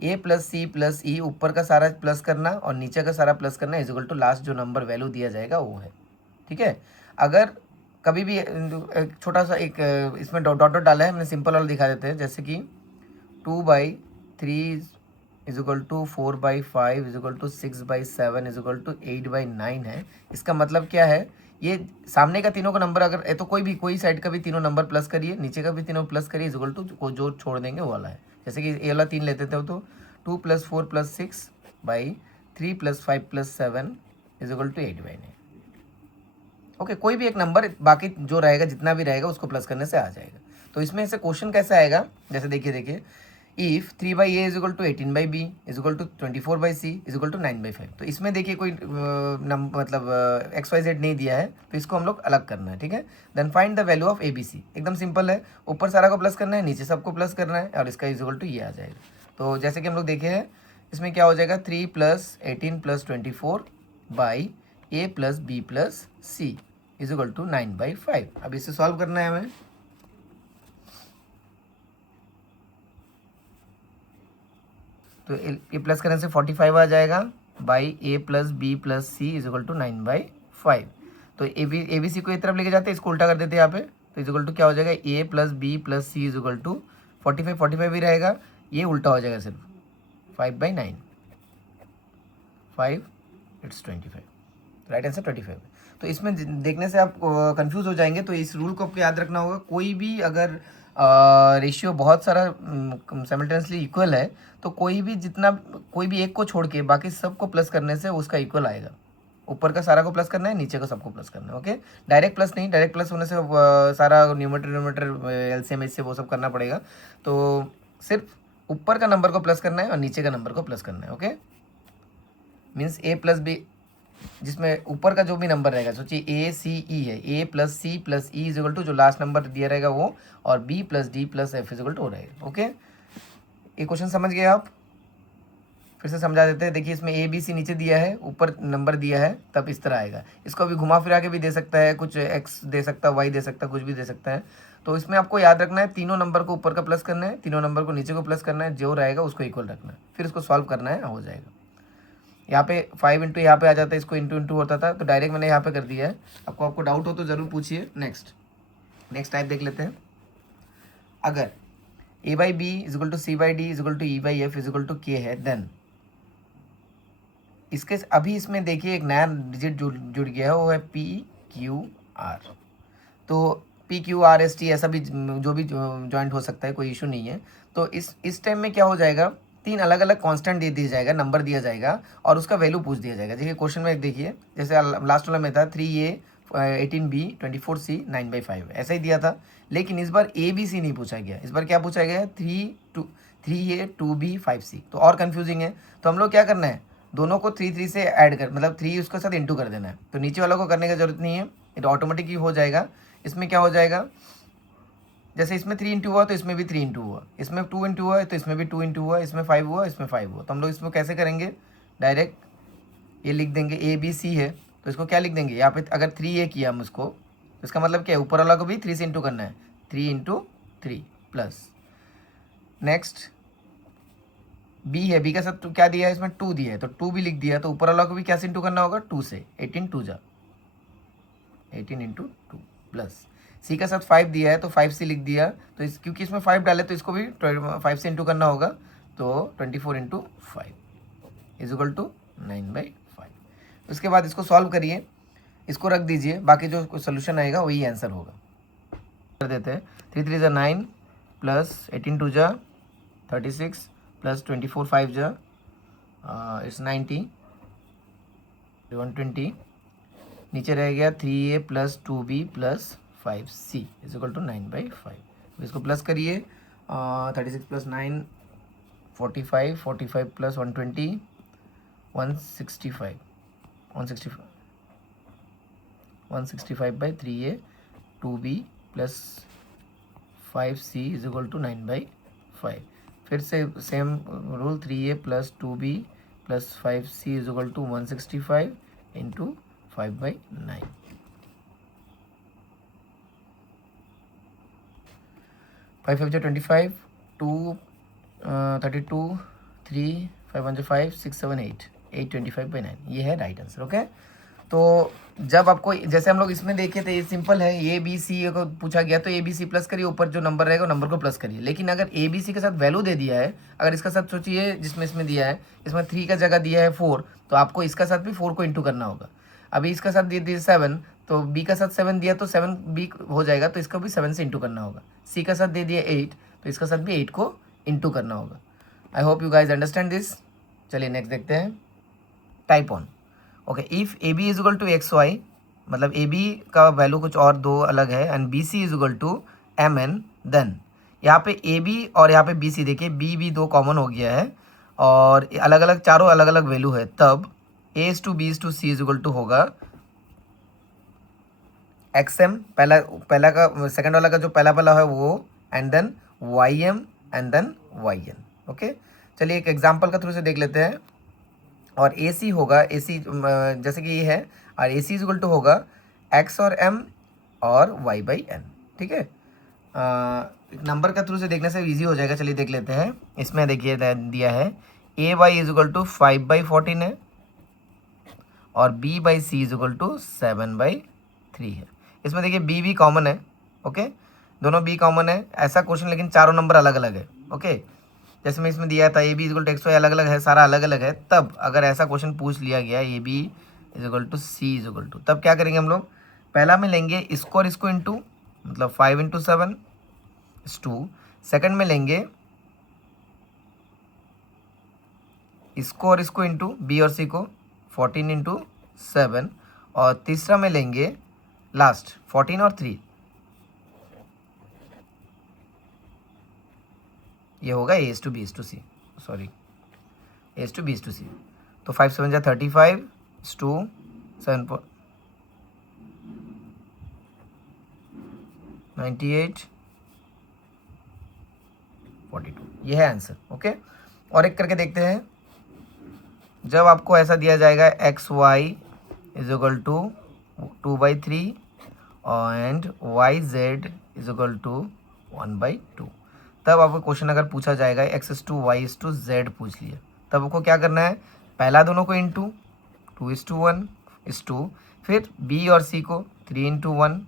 ए प्लस सी प्लस ई, ऊपर का सारा प्लस करना और नीचे का सारा प्लस करना, इज इक्वल टू लास्ट जो नंबर वैल्यू दिया जाएगा वो है। ठीक है, अगर कभी भी एक छोटा सा एक इसमें डॉट डॉट डाला है, हमने सिंपल वाला दिखा देते हैं, जैसे कि 2/3 is equal to 4/5 is equal to 6/7 is equal to 8/9 है। इसका मतलब क्या है, ये सामने का तीनों का नंबर अगर तो कोई साइड का भी तीनों नंबर प्लस करिए, नीचे का भी तीनों प्लस करिए, इज इक्वल टू जो छोड़ देंगे वो वाला है। जैसे कि ये वाला 3 लेते थे तो 2 + 4 + 6/3 + 5 + 7 इज इक्वल टू 8/9। ओके, कोई भी एक नंबर बाकी जो रहेगा जितना भी रहेगा उसको प्लस करने से आ जाएगा। तो इसमें से क्वेश्चन कैसे आएगा, जैसे देखिए if 3/a is equal to 18/b is equal to 24/c is equal to 9/5। तो इसमें देखिए कोई मतलब XYZ नहीं दिया है, तो इसको हम लोग अलग करना है। ठीक है, then find the value of ABC। एकदम सिंपल है, ऊपर सारा को प्लस करना है, नीचे सबको प्लस करना है, और इसका इज इक्वल टू ये आ जाएगा। तो जैसे कि हम लोग देखे हैं, इसमें क्या हो जाएगा, 3 + 18 + 24 by A + B + C is equal to 9/5। अब इसे सॉल्व करना है हमें। तो ये प्लस करने से 45 आ जाएगा, by A + B + C is equal to 9/5। तो ABC को एक तरफ लेके जाते हैं, इसको उल्टा कर देते हैं यहाँ पे, तो इज इक्वल टू क्या हो जाएगा, A + B + C is equal to 45 ही रहेगा, ये उल्टा हो जाएगा सिर्फ 5/9, 5 इट्स 25, राइट आंसर 25। तो इसमें देखने से आप कंफ्यूज हो जाएंगे, तो इस रूल को आपको याद रखना होगा। कोई भी अगर रेशियो बहुत सारा साइमल्टेनियसली इक्वल है, तो कोई भी एक को छोड़ के बाकी सबको प्लस करने से उसका इक्वल आएगा। ऊपर का सारा को प्लस करना है, नीचे को सबको प्लस करना है। ओके, डायरेक्ट प्लस नहीं, डायरेक्ट प्लस होने से सारा न्यूमरेटर एलसीएम इससे वो सब करना पड़ेगा। तो सिर्फ ऊपर का नंबर को प्लस करना है और नीचे का नंबर को प्लस करना है। ओके, मीन्स A + B, जिसमें ऊपर का जो भी नंबर रहेगा, सोचिए ACE है, A + C + E is equal to जो लास्ट नंबर दिया रहेगा वो, और B + D + F is equal to हो रहेगा। ओके, ये क्वेश्चन समझ गए आप? फिर से समझा देते हैं। देखिए, इसमें ABC नीचे दिया है, ऊपर नंबर दिया है, तब इस तरह आएगा। इसको अभी घुमा फिरा के भी दे सकता है, कुछ X दे सकता है, Y दे सकता है, कुछ भी दे सकता है। तो इसमें आपको याद रखना है, तीनों नंबर को ऊपर का प्लस करना है, तीनों नंबर को नीचे को प्लस करना है, जो रहेगा उसको इक्वल रखना है, फिर इसको सॉल्व करना है, हो जाएगा। यहाँ पे 5 इंटू यहाँ पे आ जाता है, इसको इंटू इंटू होता था, तो डायरेक्ट मैंने यहाँ पे कर दिया है। आपको डाउट हो तो ज़रूर पूछिए। नेक्स्ट टाइप देख लेते हैं। अगर A/B is equal to C/D is equal to E/F is equal to K है, देन इसके अभी इसमें देखिए एक नया डिजिट जुड़ गया है, वो है PQR। तो PQRST ऐसा भी जो भी जॉइंट हो सकता है, कोई इशू नहीं है। तो इस टाइम में क्या हो जाएगा, 3 अलग अलग कांस्टेंट दे दिया जाएगा, नंबर दिया जाएगा और उसका वैल्यू पूछ दिया जाएगा। देखिए क्वेश्चन में देखिए, जैसे लास्ट वाला में था 3A 18B 24C 9/5, ऐसा ही दिया था। लेकिन इस बार ABC नहीं पूछा गया, इस बार क्या पूछा गया है, 3A 2B 5C। तो और कन्फ्यूजिंग है। तो हम लोग क्या करना है, दोनों को 3 से ऐड कर, मतलब 3 उसके साथ इंटू कर देना है। तो नीचे वालों को करने की जरूरत नहीं है, ये ऑटोमेटिक ही हो जाएगा। इसमें क्या हो जाएगा, जैसे इसमें 3 इंटू हुआ तो इसमें भी 3 इंटू हुआ, इसमें 2 इंटू हुआ तो इसमें भी 2 इंटू हुआ, इसमें 5 हुआ, इसमें 5 हुआ। तो हम लोग इसमें कैसे करेंगे, डायरेक्ट ये लिख देंगे, ABC है तो इसको क्या लिख देंगे, यहाँ पे अगर 3A किया हम उसको, तो इसका मतलब क्या है, ऊपर वाला को भी 3 से इंटू करना है, 3 इंटू 3 प्लस। नेक्स्ट B है, B का साथ क्या दिया है, इसमें 2 दिया है, तो 2 भी लिख दिया, तो ऊपर वाला को भी क्या से इंटू करना होगा, 2 से, 18 2 जा 18 इंटू 2 प्लस। सी का साथ 5 दिया है तो 5 से लिख दिया, तो क्योंकि इसमें 5 डाले तो इसको भी 5 से इंटू करना होगा, तो 24 इंटू 5 इज इक्वल टू 9/5। उसके बाद इसको सॉल्व करिए, इसको रख दीजिए, बाकी जो सोल्यूशन आएगा वही आंसर होगा। कर देते हैं, 3 3 जा 9 प्लस 18 2 जा 36 प्लस 24 5 जा इट्स 90 120, नीचे रह गया 3A + 2B + 5C is equal to 9/5। इसको प्लस करिए, 36 + 9 45, 45 + 120 165 165 165/3A 2B + 5C is equal to 9/5। फिर से same rule, 3A + 2B + 5C is equal to 165 into 5/9। 5 5 25, 2 32 3 5 1 5 6 7 8 825/9, ये है राइट आंसर। ओके, तो जब आपको जैसे हम लोग इसमें देखे थे, ये सिंपल है, ए बी सी को पूछा गया तो ए बी सी प्लस करिए, ऊपर जो नंबर रहेगा नंबर को प्लस करिए। लेकिन अगर ए बी सी के साथ वैल्यू दे दिया है, अगर इसका साथ सोचिए जिसमें इसमें दिया है, इसमें 3 का जगह दिया है 4, तो आपको इसका साथ भी 4 को इंटू करना होगा। अभी इसका साथ दे दिया 7, तो बी का साथ 7 दिया तो 7 बी हो जाएगा, तो इसका भी 7 से इंटू करना होगा। सी का साथ दे दिया 8, तो इसका साथ भी 8 को इंटू करना होगा। I hope you guys understand this. चलिए नेक्स्ट देखते हैं, type on. Okay, if A B is equal to x Y, मतलब ए बी का वैल्यू कुछ और दो अलग है, and B C is equal to M N, then यहाँ पे ए बी और यहाँ पे बी सी, देखिए बी भी दो कॉमन हो गया है और अलग अलग चारों अलग अलग वैल्यू है, तब a is to b is to C is equal to होगा एक्स एम, पहला का सेकंड वाला का जो पहला है वो, and then y m and then y n. Okay, चलिए एक एग्जाम्पल का थ्रू से देख लेते हैं। और ए सी होगा, ए सी जैसे कि ये है, और ए सी इज इक्वल टू होगा एक्स और एम और वाई बाई एन। ठीक है, एक नंबर का थ्रू से देखने से इजी हो जाएगा। चलिए देख लेते हैं, इसमें देखिए दिया है A Y is equal to 5/14 है और B by C is equal to 7/3 है। इसमें देखिए बी भी कॉमन है। ओके, दोनों बी कॉमन है, ऐसा क्वेश्चन, लेकिन चारों नंबर अलग अलग है। ओके, जैसे मैं इसमें दिया था A B is equal to x Y अलग अलग है, सारा अलग अलग है, तब अगर ऐसा क्वेश्चन पूछ लिया गया A B is equal to C is equal to, तब क्या करेंगे हम लोग, पहला में लेंगे इसको और इसको इंटू, मतलब 5 × 7 इज 2। सेकेंड में लेंगे इसको और इसको इंटू बी और सी को 14 × 7, और तीसरा में लेंगे लास्ट 14 और 3, ये होगा a is to b is to c, sorry a is to b is to c. तो 5 7 जा 35 इज टू 7 98 42, ये है आंसर। ओके, और एक करके देखते हैं, जब आपको ऐसा दिया जाएगा X Y is equal to 2/3 and Y Z is equal to 1/2, तब आपको क्वेश्चन अगर पूछा जाएगा X is to Y is to Z पूछ लिया, तब आपको क्या करना है, पहला दोनों को इंटू 2:1 इज टू, फिर बी और सी को 3:1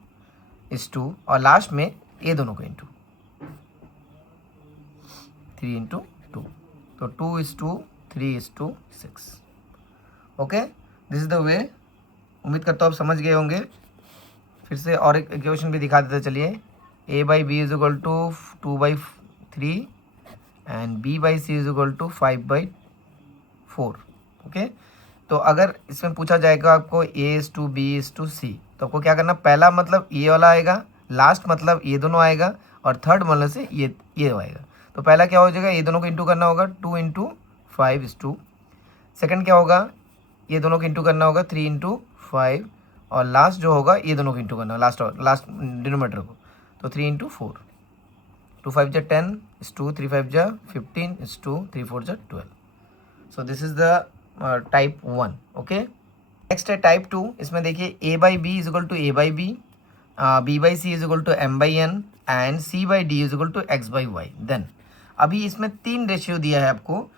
इज टू, और लास्ट में ए दोनों को इंटू 3:2, तो 2:3:6। Okay, this is the way. उम्मीद करता हूँ आप समझ गए होंगे। फिर से और एक इक्वेशन भी दिखा देते, चलिए a by B is equal to 2/3 and b by C is equal to 5/4। Okay, तो अगर इसमें पूछा जाएगा आपको a is to b is to c, तो आपको क्या करना, पहला मतलब ये वाला आएगा, लास्ट मतलब ये दोनों आएगा, और थर्ड मतलब से ये आएगा। तो पहला क्या हो जाएगा, ये दोनों को इंटू करना होगा 2 × 5 इज टू, सेकेंड क्या होगा, ये दोनों को इंटू करना होगा 3 × 5, और लास्ट जो होगा ये दोनों को इंटू करना होगा लास्ट डिनोमीटर को, तो 3 × 4, 2 5 जा 10 इज टू, 3 5 जा 15 इज टू, 3 4 जा 12। So this is the type 1। Okay, next है टाइप 2। इसमें देखिए a by B is equal to a by b, b by C is equal to m by n and c by d is equal to x by y. Then अभी इसमें 3 ratio दिया है आपको,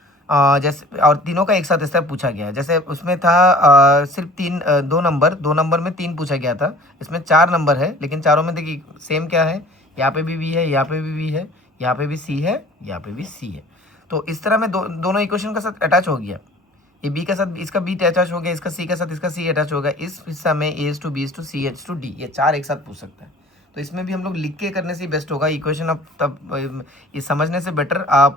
जैसे, और तीनों का एक साथ इस तरह पूछा गया है। जैसे उसमें था सिर्फ 2 नंबर में 3 पूछा गया था, इसमें 4 नंबर है, लेकिन चारों में देखिए सेम क्या है, यहाँ पे भी है, यहाँ पे भी है, यहाँ पे भी सी है, यहाँ पे भी सी है। तो इस तरह में दोनों इक्वेशन का साथ अटैच हो गया, ये बी के साथ इसका बी अटैच हो गया, इसका सी के साथ इसका सी अटैच होगा। इस हिस्सा में a is to b is to c h to d, ये 4 एक साथ पूछ सकता है। तो इसमें भी हम लोग लिख के करने से बेस्ट होगा इक्वेशन। अब तब ये समझने से बेटर आप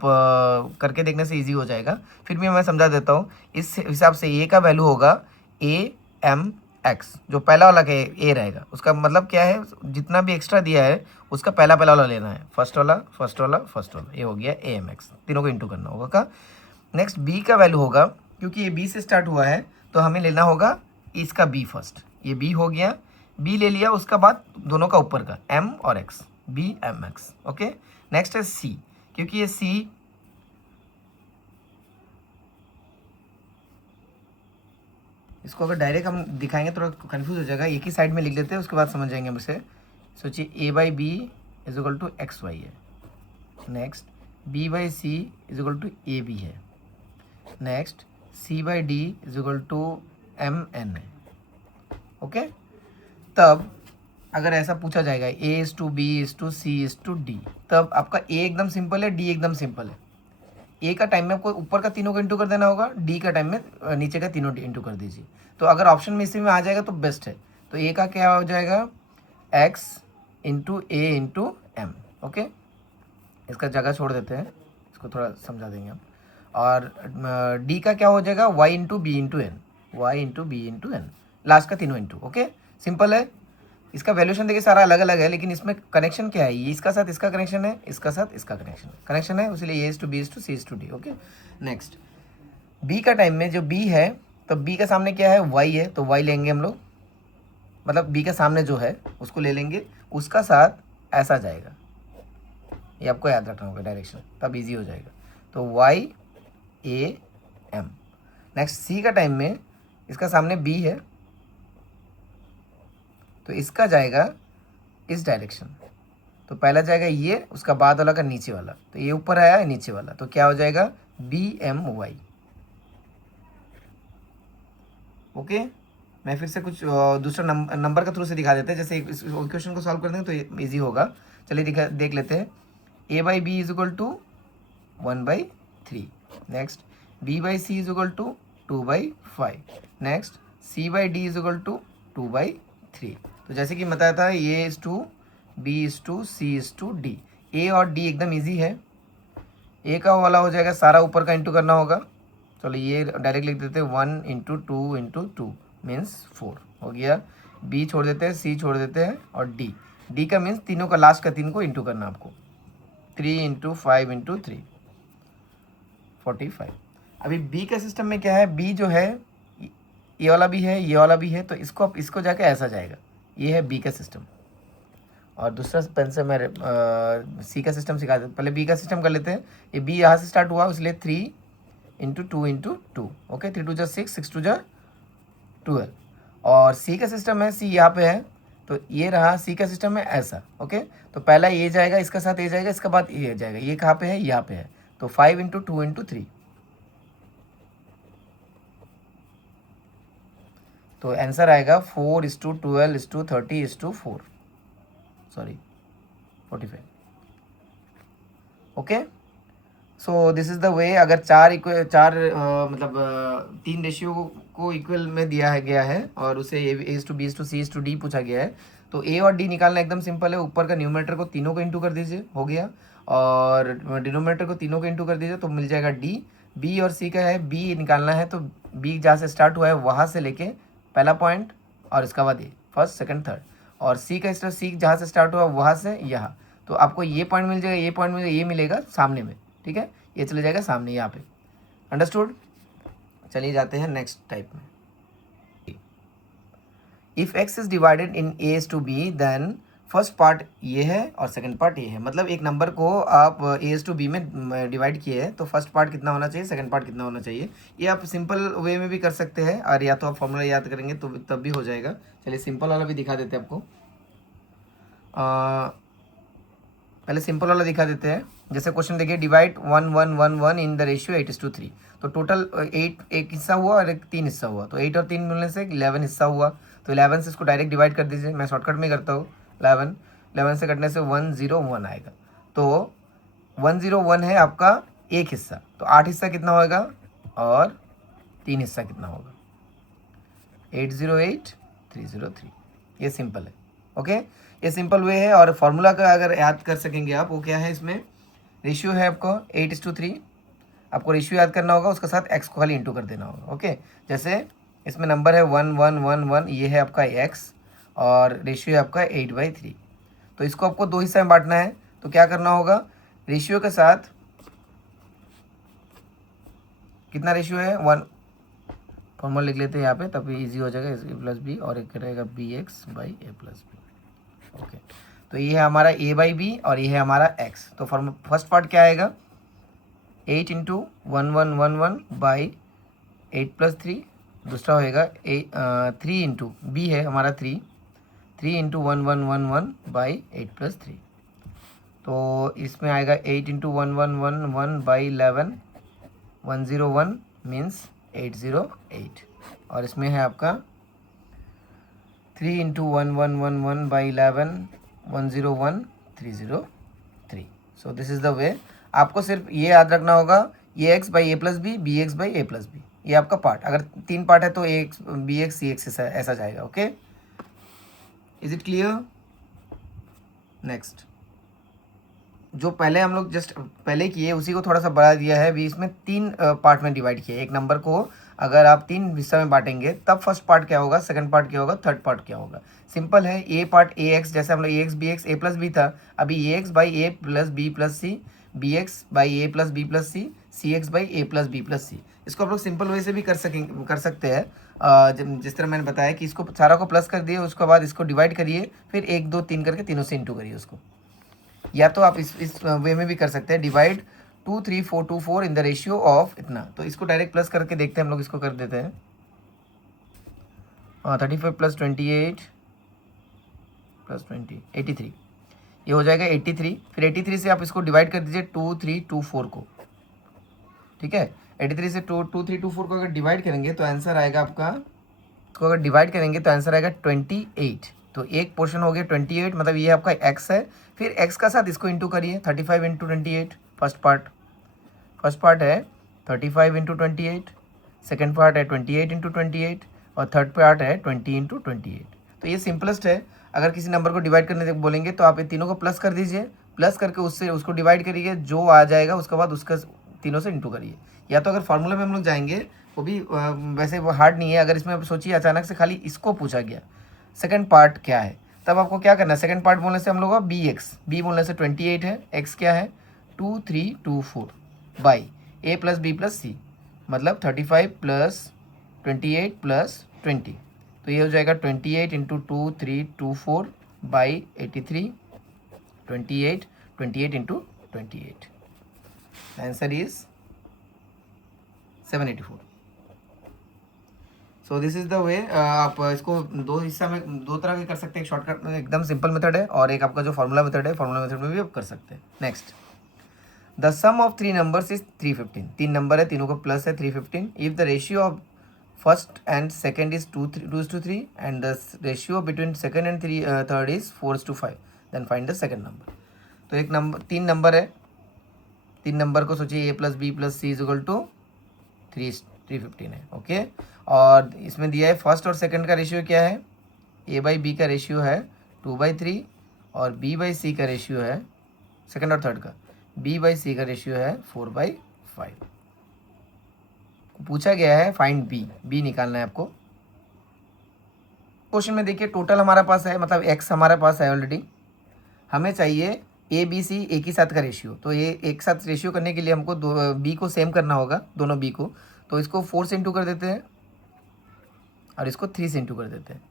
करके देखने से इजी हो जाएगा। फिर भी मैं समझा देता हूँ। इस हिसाब से ए का वैल्यू होगा ए एम एक्स, जो पहला वाला के ए रहेगा, उसका मतलब क्या है, जितना भी एक्स्ट्रा दिया है उसका पहला वाला लेना है, फर्स्ट वाला, ये हो गया ए एम एक्स, तीनों को इंटू करना होगा का। नेक्स्ट बी का वैल्यू होगा, क्योंकि ये बी से स्टार्ट हुआ है तो हमें लेना होगा इसका बी फर्स्ट, ये बी हो गया, बी ले लिया, उसका बाद दोनों का ऊपर का एम और X, B M X. Okay, next है सी, क्योंकि ये सी इसको अगर डायरेक्ट हम दिखाएंगे थोड़ा कंफ्यूज हो जाएगा, एक ही साइड में लिख लेते हैं, उसके बाद समझ जाएंगे हम इसे। सोचिए a by B is equal to x y है, next b by C is equal to a b है, next c by d is equal to M n है। ओके, तब अगर ऐसा पूछा जाएगा a is to b is to C is to d, तब आपका ए एकदम सिंपल है, डी एकदम सिंपल है। ए का टाइम में आपको ऊपर का तीनों को इंटू कर देना होगा, डी का टाइम में नीचे का तीनों इंटू कर दीजिए। तो अगर ऑप्शन में इसी में आ जाएगा तो बेस्ट है। तो ए का क्या हो जाएगा, एक्स इंटू ए इंटू एम। ओके, इसका जगह छोड़ देते हैं, इसको थोड़ा समझा देंगे हम। और डी का क्या हो जाएगा, Y into B into N, Y into B into N, last का तीनों इंटू। ओके, सिंपल है। इसका वैल्यूशन देखिए सारा अलग अलग है, लेकिन इसमें कनेक्शन क्या है, ये इसका साथ इसका कनेक्शन है, इसका साथ इसका कनेक्शन है, इसलिए a is to b is to C is to d. Okay, next b का टाइम में जो बी है, तो बी का सामने क्या है, वाई है, तो वाई लेंगे हम लोग, मतलब बी के सामने जो है उसको ले लेंगे, उसका साथ ऐसा जाएगा, ये आपको याद रखना होगा डायरेक्शन, तब इजी हो जाएगा। तो वाई ए एम। नेक्स्ट सी का टाइम में इसका सामने बी है, तो इसका जाएगा इस डायरेक्शन, तो पहला जाएगा ये, उसका बाद वाला का नीचे वाला, तो ये ऊपर आया है नीचे वाला, तो क्या हो जाएगा बी एम वाई। ओके, मैं फिर से कुछ दूसरा नंबर का थ्रू से दिखा देते हैं, जैसे इस क्वेश्चन को सॉल्व कर देंगे तो ईजी होगा। चलिए देख लेते हैं। A by B is equal to 1/3। Next b by C is equal to 2/5। Next c by d is equal to 2/3। तो जैसे कि बताया था, a is to b is to C is to d. A और d एकदम easy है। ए का वाला हो जाएगा सारा ऊपर का इंटू करना होगा, चलो ये डायरेक्ट लिख देते हैं, 1 इंटू 2 इंटू 2 मीन्स 4 हो गया। बी छोड़ देते हैं, सी छोड़ देते हैं, और डी का मीन्स तीनों का लास्ट का 3 को इंटू करना आपको, 3 इंटू 5 इंटू 3 45। अभी बी का सिस्टम में क्या है, बी जो है ये वाला भी है, ये वाला भी है, तो इसको जाके ऐसा जाएगा, ये है बी का सिस्टम। और दूसरा पेन से मैं सी का सिस्टम सिखा देता, पहले बी का सिस्टम कर लेते हैं। ये बी यहाँ से स्टार्ट हुआ, इसलिए 3 इंटू 2 इंटू 2। ओके, 3 2 6, 6 2 12। और सी का सिस्टम है, सी यहाँ पे है, तो ये रहा सी का सिस्टम है ऐसा। ओके, तो पहला ये जाएगा, इसका साथ ये जाएगा, इसके बाद ये जाएगा, ये कहाँ पे है, यहाँ पे है, तो 5 इंटू 2 इंटू 3। तो आंसर आएगा 4:12:30:4, sorry 45। Okay, so this is the वे। अगर मतलब 3 रेशियो को इक्वल में दिया है गया है और उसे a is to b is to C is to d पूछा गया है, तो ए और डी निकालना एकदम सिंपल है। ऊपर का न्यूमरेटर को तीनों को इंटू कर दीजिए, हो गया, और डिनोमिनेटर को तीनों को इंटू कर दीजिए, तो मिल जाएगा डी। बी और सी का है, बी निकालना है, तो बी जहाँ से स्टार्ट हुआ है वहाँ से लेके पहला पॉइंट और इसका बाद ये फर्स्ट सेकंड थर्ड, और सी का इस सी जहाँ से स्टार्ट हुआ वहाँ से यहाँ, तो आपको ये पॉइंट मिल जाएगा, ये पॉइंट मिल जाएगा, ये मिलेगा सामने में, ठीक है, ये चले जाएगा सामने यहाँ पे। अंडरस्टूड। चलिए जाते हैं नेक्स्ट टाइप में। If X is divided in A to B, then first part ये है और सेकंड पार्ट ये है। मतलब एक नंबर को आप ए टू बी में डिवाइड किए हैं, तो फर्स्ट पार्ट कितना होना चाहिए, सेकंड पार्ट कितना होना चाहिए। ये आप सिंपल वे में भी कर सकते हैं, और या तो आप फॉर्मूला याद करेंगे तो तब भी हो जाएगा। चलिए सिंपल वाला भी दिखा देते हैं आपको। पहले सिंपल वाला दिखा देते हैं। जैसे क्वेश्चन देखिए, डिवाइड 1 1 1 1 इन द रेशियो 8:3। तो टोटल 8 एक हिस्सा हुआ और एक 3 हिस्सा हुआ, तो 8 और 3 मिलने से 11 हिस्सा हुआ। तो 11 से इसको डायरेक्ट डिवाइड कर दीजिए, मैं शॉर्टकट में करता हूँ। 11 से कटने से 101 आएगा, तो 101 है आपका एक हिस्सा, तो 8 हिस्सा कितना होगा और 3 हिस्सा कितना होगा, 808303। ये सिंपल है। ओके, ये सिंपल वे है। और फॉर्मूला का अगर याद कर सकेंगे आप, वो क्या है, इसमें रेशियो है आपको 8:3, आपको रेशियो याद करना होगा, उसके साथ एक्स को खाली इंटू कर देना होगा। ओके, जैसे इसमें नंबर है 1 1 1 1, ये है आपका एक्स, और रेशियो है आपका 8/3। तो इसको आपको दो हिस्से में बांटना है, तो क्या करना होगा, रेशियो के साथ कितना रेशियो है 1, फॉर्मूला लिख लेते हैं यहाँ पे, तभी इजी हो जाएगा, ए प्लस बी, और एक रहेगा B x by A plus B. Okay, तो ये है हमारा ए बाई बी और ये है हमारा एक्स। तो फर्स्ट पार्ट क्या आएगा, 8 इंटू 1 1 1 1 बाई 8 + 3। दूसरा होएगा 3 इंटू बी है हमारा 3 इंटू 1 1 1 1 बाई 8 + 3। तो इसमें आएगा 8 इंटू 1 1 1 1 बाई 11 101 मीन्स 808, और इसमें है आपका 3 into 1111/11 101,303। So this is the way. आपको सिर्फ ये याद रखना होगा, a x by A plus b, b x by A plus b, ये आपका पार्ट। अगर 3 पार्ट है तो a x b x c x ऐसा जाएगा। Okay, is it clear? Next, जो पहले हम लोग जस्ट पहले किए उसी को थोड़ा सा बढ़ा दिया है। अभी इसमें 3 पार्ट में डिवाइड किया है। एक नंबर को अगर आप 3 हिस्सा में बांटेंगे तब फर्स्ट पार्ट क्या होगा, सेकंड पार्ट क्या होगा, थर्ड पार्ट क्या होगा। सिंपल है, ए पार्ट ए एक्स, जैसे हम लोग a x b x a plus b था, अभी a x by A plus B plus c, b x by A plus B plus c x by A plus B plus c. इसको आप लोग simple way से भी कर सकते हैं। जिस तरह मैंने बताया कि इसको सारा को प्लस कर दिए, उसके बाद इसको डिवाइड करिए, फिर 1 2 3 करके तीनों से इंटू करिए उसको। या तो आप इस वे में भी कर सकते हैं, divide 2 3 4 2 4 in the ratio of इतना। तो इसको डायरेक्ट प्लस करके देखते हैं हम लोग, इसको कर देते हैं। 35 प्लस 28 प्लस 20 83, ये हो जाएगा 83। फिर 83 से आप इसको डिवाइड कर दीजिए 2 3 2 4 को। ठीक है, 83 से 2 2 3 2 4 को अगर डिवाइड करेंगे तो आंसर आएगा आपका, इसको अगर डिवाइड करेंगे तो आंसर आएगा 28। तो एक पोर्शन हो गया 28, मतलब ये आपका एक्स है। फिर एक्स का साथ इसको इंटू करिए, 35 इंटू 28 फर्स्ट पार्ट है 35 इंटू 28, सेकेंड पार्ट है 28 इंटू 28, और थर्ड पार्ट है 20 इंटू 28। तो ये सिंपलेस्ट है। अगर किसी नंबर को डिवाइड करने बोलेंगे तो आप ये तीनों को प्लस कर दीजिए, प्लस करके उससे उसको डिवाइड करिए, जो आ जाएगा उसके बाद उसका तीनों से इंटू करिए। या तो अगर फार्मूला में हम लोग जाएंगे, वो भी वैसे वो हार्ड नहीं है। अगर इसमें सोचिए अचानक से खाली इसको पूछा गया सेकंड पार्ट क्या है, तब आपको क्या करना है, सेकंड पार्ट बोलने से हम लोग बी एक्स, बी बोलने से 28 है, एक्स क्या है 2 3 2 4 by A plus B plus c, मतलब 35 प्लस 28 प्लस 20। तो ये हो जाएगा 28 into 2 3 2 4 by 83, 28 into 28। Answer is 784। So this is the वे। आप इसको दो हिस्सा में दो तरह के कर सकते हैं, एक शॉर्टकट एकदम सिंपल मेथड है, और एक आपका जो फार्मूला मेथड है, फार्मूला मेथड में भी आप कर सकते हैं। Next, the sum of 3 numbers is 315। 3 number है, तीनों को प्लस है 315। If the ratio of first and second is 2:3 and the ratio between second and third is 4:5, then find the second number. तो एक नंबर 3 नंबर है, 3 number को सोचिए a plus B plus C is equal to 315 है। Okay, और इसमें दिया है फर्स्ट और सेकंड का रेशियो क्या है, a बाई बी का रेशियो है 2/3, और b बाई सी का रेशियो है, सेकंड और थर्ड का b बाई सी का रेशियो है 4/5। पूछा गया है फाइंड b निकालना है आपको। क्वेश्चन में देखिए टोटल हमारा पास है, मतलब x हमारे पास है ऑलरेडी, हमें चाहिए ए बी सी एक ही साथ का रेशियो। तो ये एक साथ रेशियो करने के लिए हमको बी को सेम करना होगा, दोनों बी को। तो इसको 4 से इंटू कर देते हैं और इसको 3 से इंटू कर देते हैं,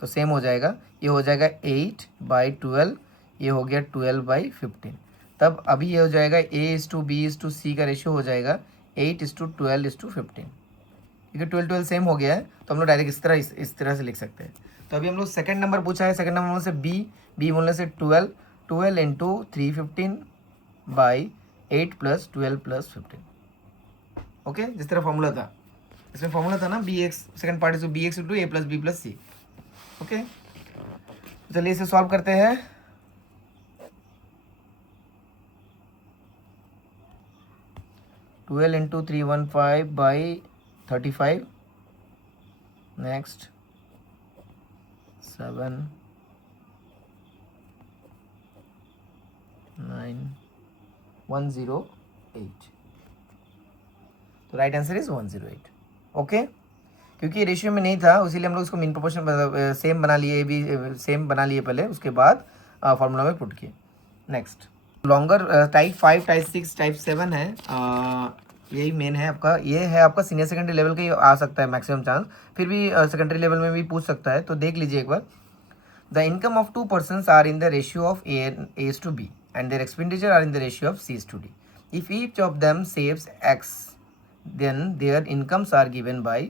तो सेम हो जाएगा। ये हो जाएगा 8/12, ये हो गया 12/15। तब अभी ये हो जाएगा A:B:C का रेशियो हो जाएगा 8:12:15, क्योंकि 12 सेम हो गया है, तो हम लोग डायरेक्ट इस तरह से लिख सकते हैं। तो अभी हम लोग सेकंड नंबर पूछा है, सेकंड नंबर से बी बोलने से 12 into 315 by 8 plus 12 plus 15। Okay, जिस तरह फॉर्मूला था, इसमें फॉर्मूला था ना B X, second part is B X into A plus B plus C. Okay, चलिए इसे सॉल्व करते हैं। Twelve into 315 by 35, next 7 9 108। तो राइट आंसर इज 108। ओके, क्योंकि रेशियो में नहीं था इसीलिए हम लोग इसको मीन प्रोपोर्शन सेम बना लिए, भी सेम बना लिए पहले, उसके बाद फार्मूला में पुट किए। Next, longer type 5 type 6 type 7 है, यही मेन है आपका। ये है आपका सीनियर सेकेंडरी लेवल का ही आ सकता है मैक्सिमम चांस, फिर भी सेकेंडरी लेवल में भी पूछ सकता है। तो देख लीजिए एक बार। The income of 2 persons are in the ratio of A to B and their expenditure are in the ratio of C to D. If each of them saves X, then their incomes are given by।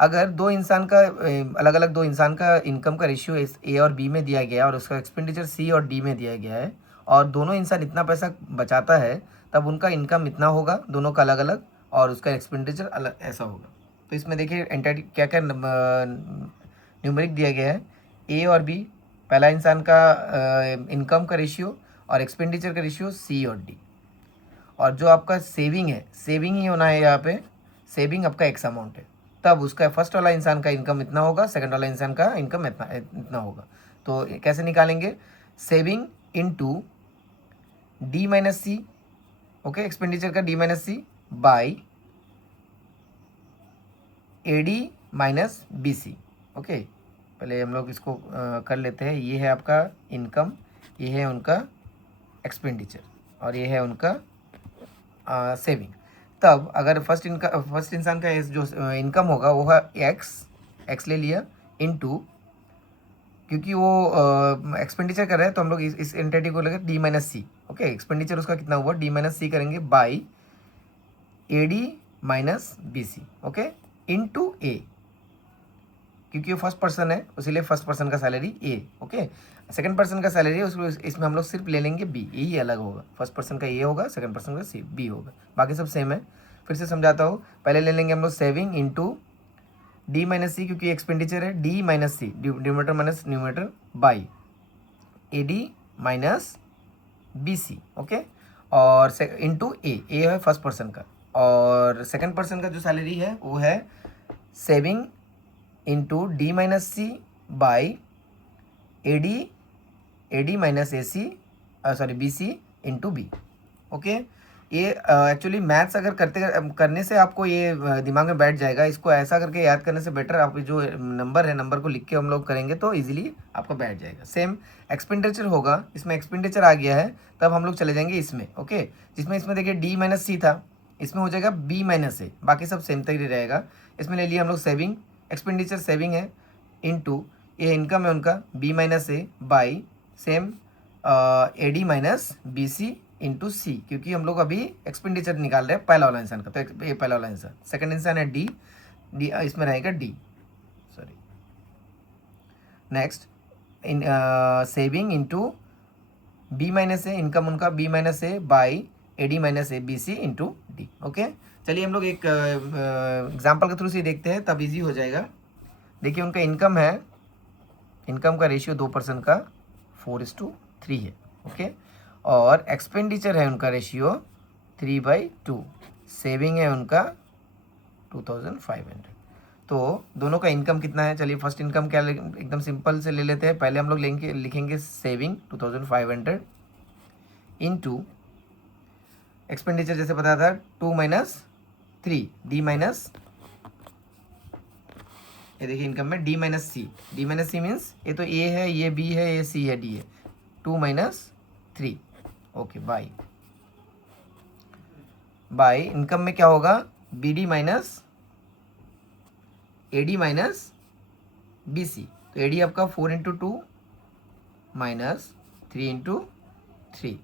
अगर दो इंसान का अलग अलग दो इंसान का income का रेशियो A और B में दिया गया और उसका एक्सपेंडिचर C और D में दिया गया है, और दोनों इंसान इतना पैसा बचाता है, तब उनका इनकम इतना होगा, दोनों का अलग अलग, और उसका एक्सपेंडिचर अलग ऐसा होगा। तो इसमें देखिए एंटिटी क्या क्या न्यूमेरिक दिया गया है, ए और बी, पहला इंसान का इनकम का रेशियो और एक्सपेंडिचर का रेशियो सी और डी। और जो आपका सेविंग है, सेविंग ही होना है यहाँ पे, सेविंग आपका एक्स अमाउंट है, तब उसका फर्स्ट वाला इंसान का इनकम इतना होगा, सेकंड वाला इंसान का इनकम इतना इतना होगा। तो कैसे निकालेंगे, सेविंग इनटू डी माइनस सी, ओके, एक्सपेंडिचर का D minus C by A D minus B C. Okay, पहले हम लोग इसको कर लेते हैं। ये है आपका इनकम, ये है उनका एक्सपेंडिचर और ये है उनका सेविंग। तब अगर फर्स्ट इंसान का जो इनकम होगा वो है एक्स ले लिया, इनटू, क्योंकि वो एक्सपेंडिचर कर रहे हैं तो हम लोग इस एंटिटी को लेकर डी माइनस सी। ओके, एक्सपेंडिचर उसका कितना हुआ, डी माइनस सी करेंगे by A D minus B C. Okay, into a, क्योंकि वो फर्स्ट पर्सन है इसीलिए फर्स्ट पर्सन का salary a. Okay, second person का सैलरी है उसको इसमें हम लोग सिर्फ ले लेंगे बी, यही अलग होगा, फर्स्ट पर्सन का ए होगा, सेकंड पर्सन का सी बी होगा, बाकी सब सेम है। फिर से समझाता हूँ, पहले ले लेंगे हम लोग saving into D minus C, क्योंकि एक्सपेंडिचर है, D minus C, denominator minus numerator, by A D minus B C. Okay, और इनटू ए है फर्स्ट पर्सन का, और सेकंड पर्सन का जो सैलरी है वो है saving into D minus C by A D minus A C, sorry B C into B. Okay, ये एक्चुअली मैथ्स अगर करने से आपको ये दिमाग में बैठ जाएगा, इसको ऐसा करके याद करने से बेटर आप जो नंबर है नंबर को लिख के हम लोग करेंगे तो इजीली आपको बैठ जाएगा। सेम एक्सपेंडिचर होगा, इसमें एक्सपेंडिचर आ गया है, तब हम लोग चले जाएंगे इसमें। ओके, जिसमें इसमें देखिए डी माइनस सी था, इसमें हो जाएगा बी माइनस ए, बाकी सब सेम तक ही रहेगा। इसमें ले लिया हम लोग सेविंग, एक्सपेंडिचर सेविंग है, इनटू ये इनकम है उनका b minus a by same a D minus B C into c, क्योंकि हम लोग अभी एक्सपेंडिचर निकाल रहे हैं पहला वाला इंसान का, तो ये पहला वाला इंसान, सेकंड इंसान है डी, डी इसमें रहेगा d, sorry. Next in saving into b minus a, income उनका b minus a by A D minus a b C into d. Okay, चलिए हम लोग एक एग्जाम्पल के थ्रू से देखते हैं, तब इजी हो जाएगा। देखिए उनका इनकम है, इनकम का रेशियो 2% का 4:3 है। ओके, और एक्सपेंडिचर है उनका रेशियो 3/2, सेविंग है उनका 2500। तो दोनों का इनकम कितना है, चलिए फर्स्ट इनकम क्या एकदम सिंपल से ले लेते हैं। पहले हम लोग लिखेंगे सेविंग 2500 इनटू एक्सपेंडिचर जैसे पता था 2 माइनस 3 डी माइनस, ये देखिए इनकम में डी माइनस सी मीन्स ये तो ए है, ये बी है, ये सी है, डी है, 2 माइनस 3। ओके, बाई इनकम में क्या होगा, B D minus A D minus B C. तो ए डी आपका 4×2 माइनस 3×3,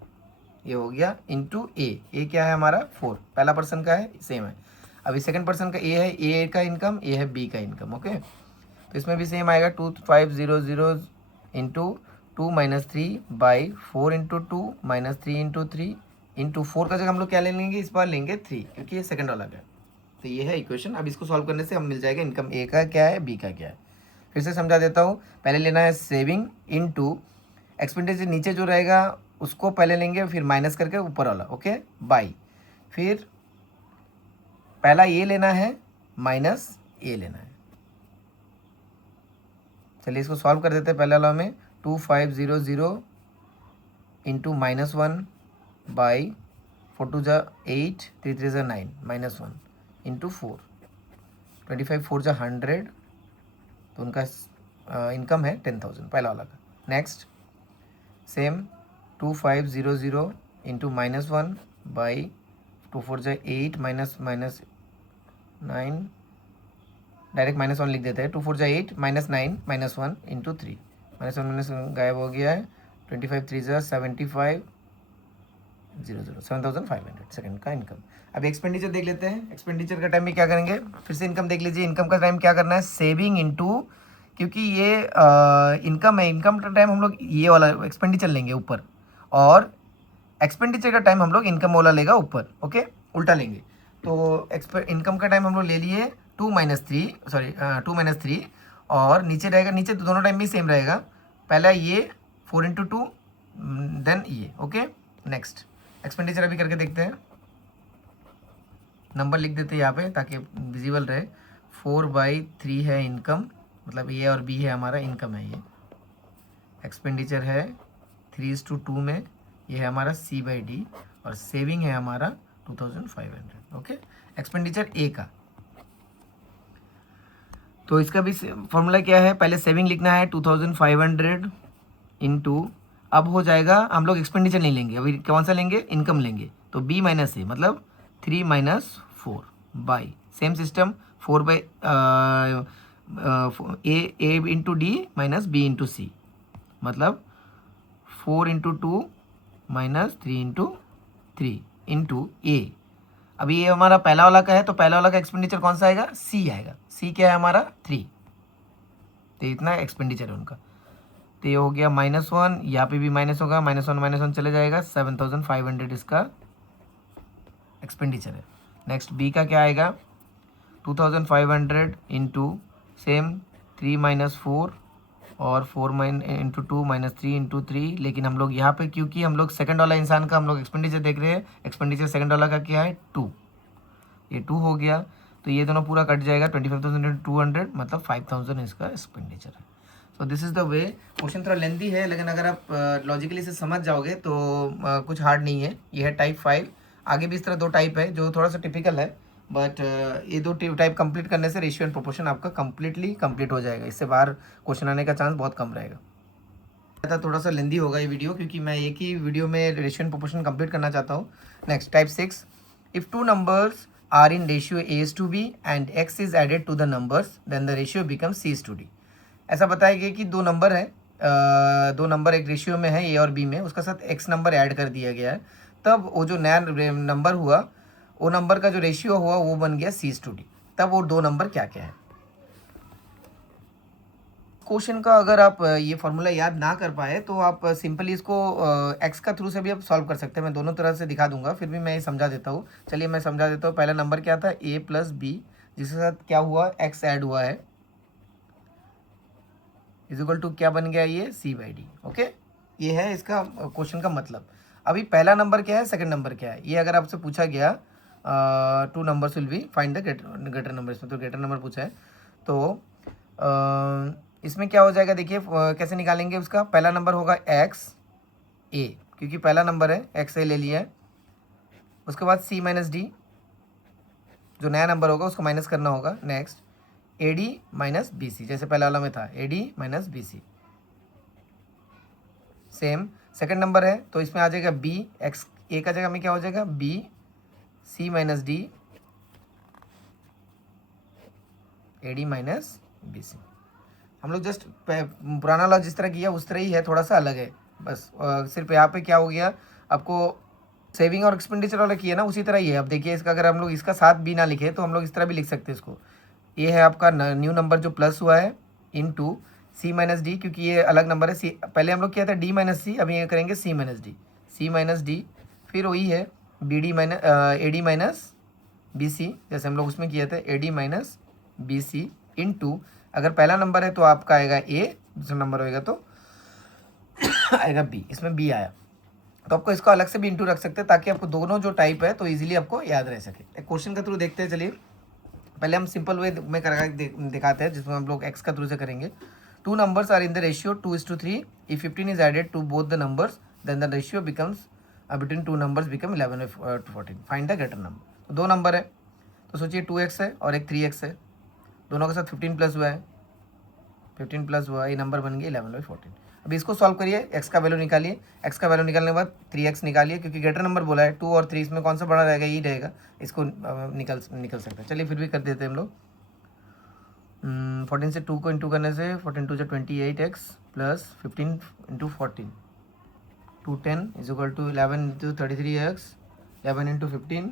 ये हो गया, इंटू ए क्या है हमारा 4, पहला पर्सन का है सेम है। अभी सेकंड पर्सन का ए है, ए का इनकम, ए है बी का इनकम। ओके, तो इसमें भी सेम आएगा 2500 into 2 minus 3 by 4×2 minus 3×3 into 4 का जगह हम लोग क्या ले लेंगे, इस बार लेंगे 3, क्योंकि ये सेकंड वाला है। तो ये है इक्वेशन। अब इसको सॉल्व करने से हम मिल जाएगा इनकम ए का क्या है, बी का क्या है। फिर से समझा देता हूँ, पहले लेना है सेविंग इनटू एक्सपेंडिचर नीचे जो रहेगा उसको पहले लेंगे, फिर माइनस करके ऊपर वाला। ओके, बाई, फिर पहला ये लेना है माइनस ए लेना है। चलिए इसको सॉल्व कर देते हैं। पहले वाला में 2500 इंटू -1 बाई 4×2 = 8, 3×3 = 9, -1 इंटू 4, 25 4 = 100, तो उनका इनकम है 10,000 पहला वाला का। Next same 2500 into -1 by 2 4 = 8 minus 9, direct -1 लिख देते हैं, 2 4 = 8 -9 -1 इंटू 3, -1 गायब हो गया है, 25 3 = 75 00 7,500 सेकंड का इनकम। अब एक्सपेंडिचर देख लेते हैं। एक्सपेंडिचर का टाइम में क्या करेंगे, फिर से इनकम देख लीजिए। इनकम का टाइम क्या करना है, सेविंग इनटू, क्योंकि ये इनकम है, इनकम का टाइम हम लोग ये वाला एक्सपेंडिचर लेंगे ऊपर, और एक्सपेंडिचर का टाइम हम लोग इनकम वाला लेगा ऊपर। ओके, उल्टा लेंगे। तो इनकम का टाइम हम लोग ले लिए 2 - 3 और नीचे रहेगा, नीचे दोनों टाइम भी सेम रहेगा, पहला ये 4 × 2 देन ये। ओके, नेक्स्ट एक्सपेंडिचर अभी करके देखते हैं, नंबर लिख देते हैं यहाँ पे ताकि विजिबल रहे। 4/3 है इनकम, मतलब ए और बी है हमारा, इनकम है ये, एक्सपेंडिचर है 3:2 में, ये है हमारा C/D और सेविंग है हमारा 2500। ओके, एक्सपेंडिचर ए का, तो इसका भी फॉर्मूला क्या है, पहले सेविंग लिखना है 2500 इंटू, अब हो जाएगा, हम लोग एक्सपेंडिचर नहीं लेंगे अभी, कौन सा लेंगे, इनकम लेंगे, तो B - A मतलब 3 - 4 by same system 4 A into D minus B into C मतलब 4 × 2 - 3 × 3 इंटू A। अभी ये हमारा पहला वाला का है, तो पहला वाला का एक्सपेंडिचर कौन सा आएगा, C आएगा, C क्या है हमारा 3, तो इतना एक्सपेंडिचर है उनका, तो ये हो गया -1, यहाँ पे भी माइनस होगा, -1 चले जाएगा, 7500 इसका एक्सपेंडिचर है। नेक्स्ट बी का क्या आएगा, 2500 इंटू सेम 3 - 4 और 4 × 2 - 3 × 3, लेकिन हम लोग यहाँ पे क्योंकि हम लोग सेकंड वाला इंसान का हम लोग एक्सपेंडिचर देख रहे हैं, एक्सपेंडिचर सेकंड वाला का क्या है 2, ये 2 हो गया, तो ये दोनों पूरा कट जाएगा, 25,000 × 200 मतलब 5000 इसका एक्सपेंडिचर है। सो this is the way. Question थोड़ा लेंथी है, लेकिन अगर आप लॉजिकली से समझ जाओगे तो कुछ हार्ड नहीं है। ये है टाइप 5, आगे भी इस तरह 2 टाइप है जो थोड़ा सा टिपिकल है, बट ये 2 टाइप कंप्लीट करने से रेशियो एंड प्रोपोर्शन आपका कंप्लीट हो जाएगा, इससे बाहर क्वेश्चन आने का चांस बहुत कम रहेगा। था थोड़ा सा लेंदी होगा ये वीडियो, क्योंकि मैं एक ही वीडियो में रेशियो एंड प्रोपोर्शन कंप्लीट करना चाहता हूँ। Next type 6, if 2 numbers are in ratio A:B and x is added to the numbers then the ratio become C:D। ऐसा बताया गया कि 2 नंबर है, 2 नंबर एक रेशियो में है A और B में, उसका साथ x नंबर ऐड कर दिया गया है, तब वो जो नया नंबर हुआ, वो नंबर का जो रेशियो हुआ वो बन गया C:D। तब वो 2 नंबर क्या क्या है। क्वेश्चन का अगर आप ये फॉर्मूला याद ना कर पाए तो आप सिंपली इसको एक्स का थ्रू से भी आप सॉल्व कर सकते हैं, मैं दोनों तरह से दिखा दूंगा, फिर भी मैं ये समझा देता हूँ। चलिए मैं समझा देता हूँ। पहला नंबर क्या था, A + B, जिसके साथ क्या हुआ, एक्स ऐड हुआ है, इजिकल टू क्या बन गया, ये C/D। ओके, ये है इसका क्वेश्चन का मतलब। अभी पहला नंबर क्या है, सेकंड नंबर क्या है, ये अगर आपसे पूछा गया 2 numbers will be find the greater number, इसमें तो ग्रेटर नंबर पूछा है, तो इसमें क्या हो जाएगा, देखिए कैसे निकालेंगे उसका। पहला नंबर होगा XA, क्योंकि पहला नंबर है, XA ले लिया है। उसके बाद C - D, जो नया नंबर होगा उसको माइनस करना होगा। नेक्स्ट AD - BC, जैसे पहला वाला में था AD - BC। Same second number है, तो इसमें आ जाएगा B, XA का जगह में क्या हो जाएगा B, C - D, AD - BC। हम लोग जस्ट पुराना वाला जिस तरह किया उस तरह ही है, थोड़ा सा अलग है बस। सिर्फ यहाँ पे क्या हो गया, आपको सेविंग और एक्सपेंडिचर वाला किया ना, उसी तरह ही है। अब देखिए इसका अगर हम लोग इसका साथ भी ना लिखे तो हम लोग इस तरह भी लिख सकते हैं इसको। ये है आपका न्यू नंबर जो प्लस हुआ है इनटू C - D, क्योंकि ये अलग नंबर है। C पहले हम लोग किया था D - C, अभी ये करेंगे C - D, C - D, फिर वही है BD AD - BC, जैसे हम लोग उसमें किया था AD - BC इंटू, अगर पहला नंबर है तो आपका आएगा A, दूसरा नंबर होएगा तो आएगा B, इसमें B आया, तो आपको इसको अलग से भी इंटू रख सकते हैं ताकि आपको दोनों जो टाइप है तो इजीली आपको याद रह सके। एक क्वेश्चन के थ्रू देखते हैं, चलिए पहले हम सिंपल वे में करा दिखाते हैं, जिसमें हम लोग एक्स का थ्रू से करेंगे। 2 numbers are in the ratio 2:3, if 15 is added to both the numbers then the ratio becomes between 2 numbers become 11 to 14, find the greater number. तो 2 नंबर है, तो सोचिए 2x है और एक 3x है, दोनों के साथ 15 प्लस हुआ है, 15 प्लस हुआ, ये नंबर बन गया 11/14। अभी इसको सॉल्व करिए, x का वैल्यू निकालिए, x का वैल्यू निकालने के बाद 3x निकालिए, क्योंकि ग्रेटर नंबर बोला है 2 और 3, इसमें कौन सा बड़ा रहेगा, यही रहेगा, इसको निकल सकता है। चलिए फिर भी कर देते हैं हम लोग। 14 से 2 को इंटू करने से 14 2 28x plus 15 into 14 210 is equal to 11 into 33x, 11 into 15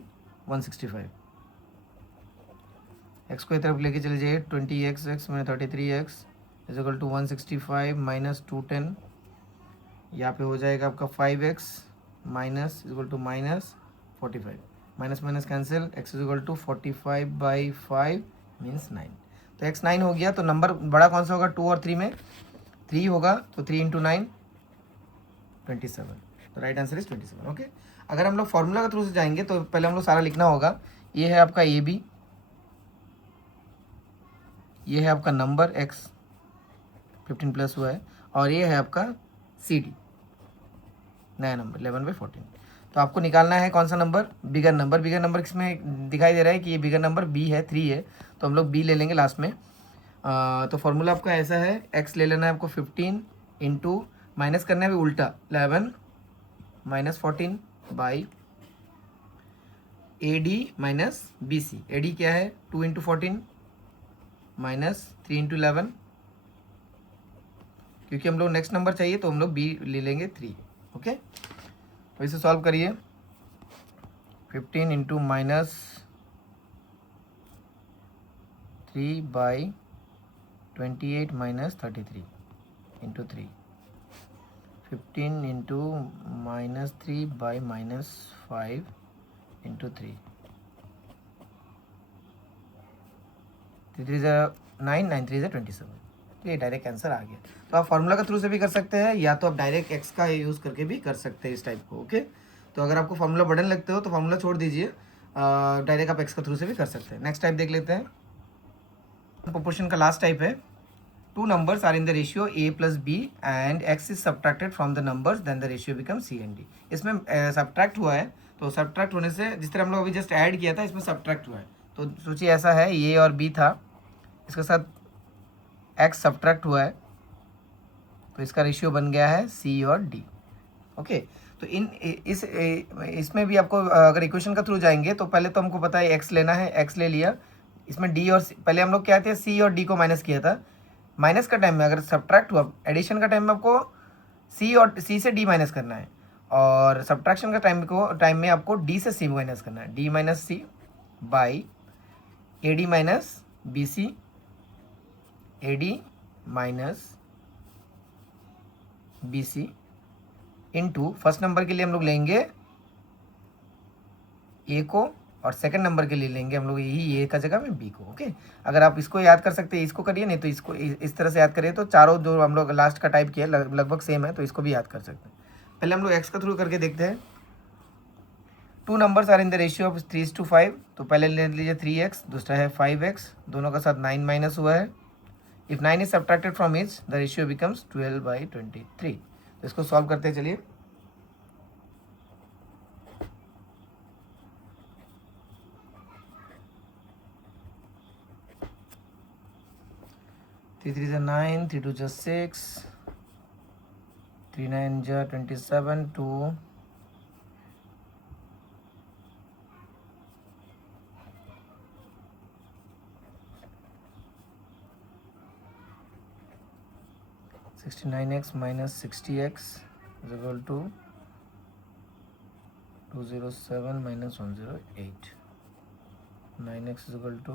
165। X को एक तरफ लेके चले जाइए, 20x में 33x is equal to 165 minus 210, यहाँ पे हो जाएगा आपका 5x minus is equal to -45। Minus minus cancel, x is equal to 45/5 means 9। तो x 9 हो गया। तो नंबर बड़ा कौन सा होगा 2 और 3 में? 3 होगा, तो 3 इंटू 9 27। तो राइट आंसर इज 27। ओके, अगर हम लोग फॉर्मूला के थ्रू से जाएंगे तो पहले हम लोग सारा लिखना होगा। ये है आपका ए बी, ये है आपका नंबर x 15 प्लस हुआ है, और ये है आपका सी डी नया नंबर 11/14। तो आपको निकालना है कौन सा number? Bigger number. Bigger number किसमें दिखाई दे रहा है कि ये बिगर नंबर बी है, 3 है, तो हम लोग बी ले लेंगे लास्ट में। तो फॉर्मूला आपका ऐसा है, x ले लेना है आपको 15 इंटू माइनस करना है भी उल्टा 11 minus 14 by A D minus B C. A D क्या है 2 इंटू 14 माइनस 3 इंटू 11, क्योंकि हम लोग नेक्स्ट नंबर चाहिए तो हम लोग बी ले लेंगे 3। ओके, तो इसे सॉल्व करिए। 15 into minus 3/28 minus 33 into 3, 15 into minus 3/-5 into 3, 3 9 9 3 27। तो ये डायरेक्ट आंसर आ गया। तो आप फार्मूला के थ्रू से भी कर सकते हैं, या तो आप डायरेक्ट एक्स का यूज़ करके भी कर सकते हैं इस टाइप को। ओके, तो अगर आपको फार्मूला बर्डन लगते हो तो फार्मूला छोड़ दीजिए, डायरेक्ट आप एक्स के थ्रू से भी कर सकते हैं। नेक्स्ट टाइप देख लेते हैं। प्रोपोर्शन का लास्ट टाइप है, two numbers are in the ratio a plus b and x is subtracted from the numbers, then the ratio becomes c and d। इसमें सब्ट्रैक्ट हुआ है, तो सब्ट्रैक्ट होने से जिस तरह हम लोग अभी जस्ट ऐड किया था, इसमें सब्ट्रैक्ट हुआ है। तो सोचिए ऐसा है, a और b था, इसके साथ x सब्ट्रैक्ट हुआ है, तो इसका रेशियो बन गया है c और d। ओके, तो इसमें भी आपको अगर इक्वेशन का थ्रू जाएंगे तो पहले तो हमको पता है x लेना है, x ले लिया। इसमें d और c, पहले हम लोग क्या थे c और d को माइनस किया था। माइनस का टाइम में अगर सब्ट्रैक्ट हुआ, एडिशन का टाइम में आपको सी और सी से डी माइनस करना है, और सब्ट्रैक्शन का टाइम में आपको डी से सी माइनस करना है। D minus C by A D minus B C, A D minus B C into first number के लिए हम लोग लेंगे ए को, और सेकंड नंबर के लिए लेंगे हम लोग यही ए का जगह में बी को। ओके, अगर आप इसको याद कर सकते हैं इसको करिए, नहीं तो इसको इस तरह से याद करिए। तो चारों जो हम लोग लास्ट का टाइप किया लगभग सेम है, तो इसको भी याद कर सकते हैं। पहले हम लोग एक्स का थ्रू करके देखते हैं। Two numbers are in the ratio of 3:5, तो पहले ले लीजिए 3x, दूसरा है 5x, दोनों का साथ 9 माइनस हुआ है। If 9 is subtracted from each the ratio becomes 12/23। तो इसको सॉल्व करते हैं, चलिए। 3 3 9, 3 2 6, 3 9 27, 2 69x minus 60x is equal to 207 minus 108. 9x is equal to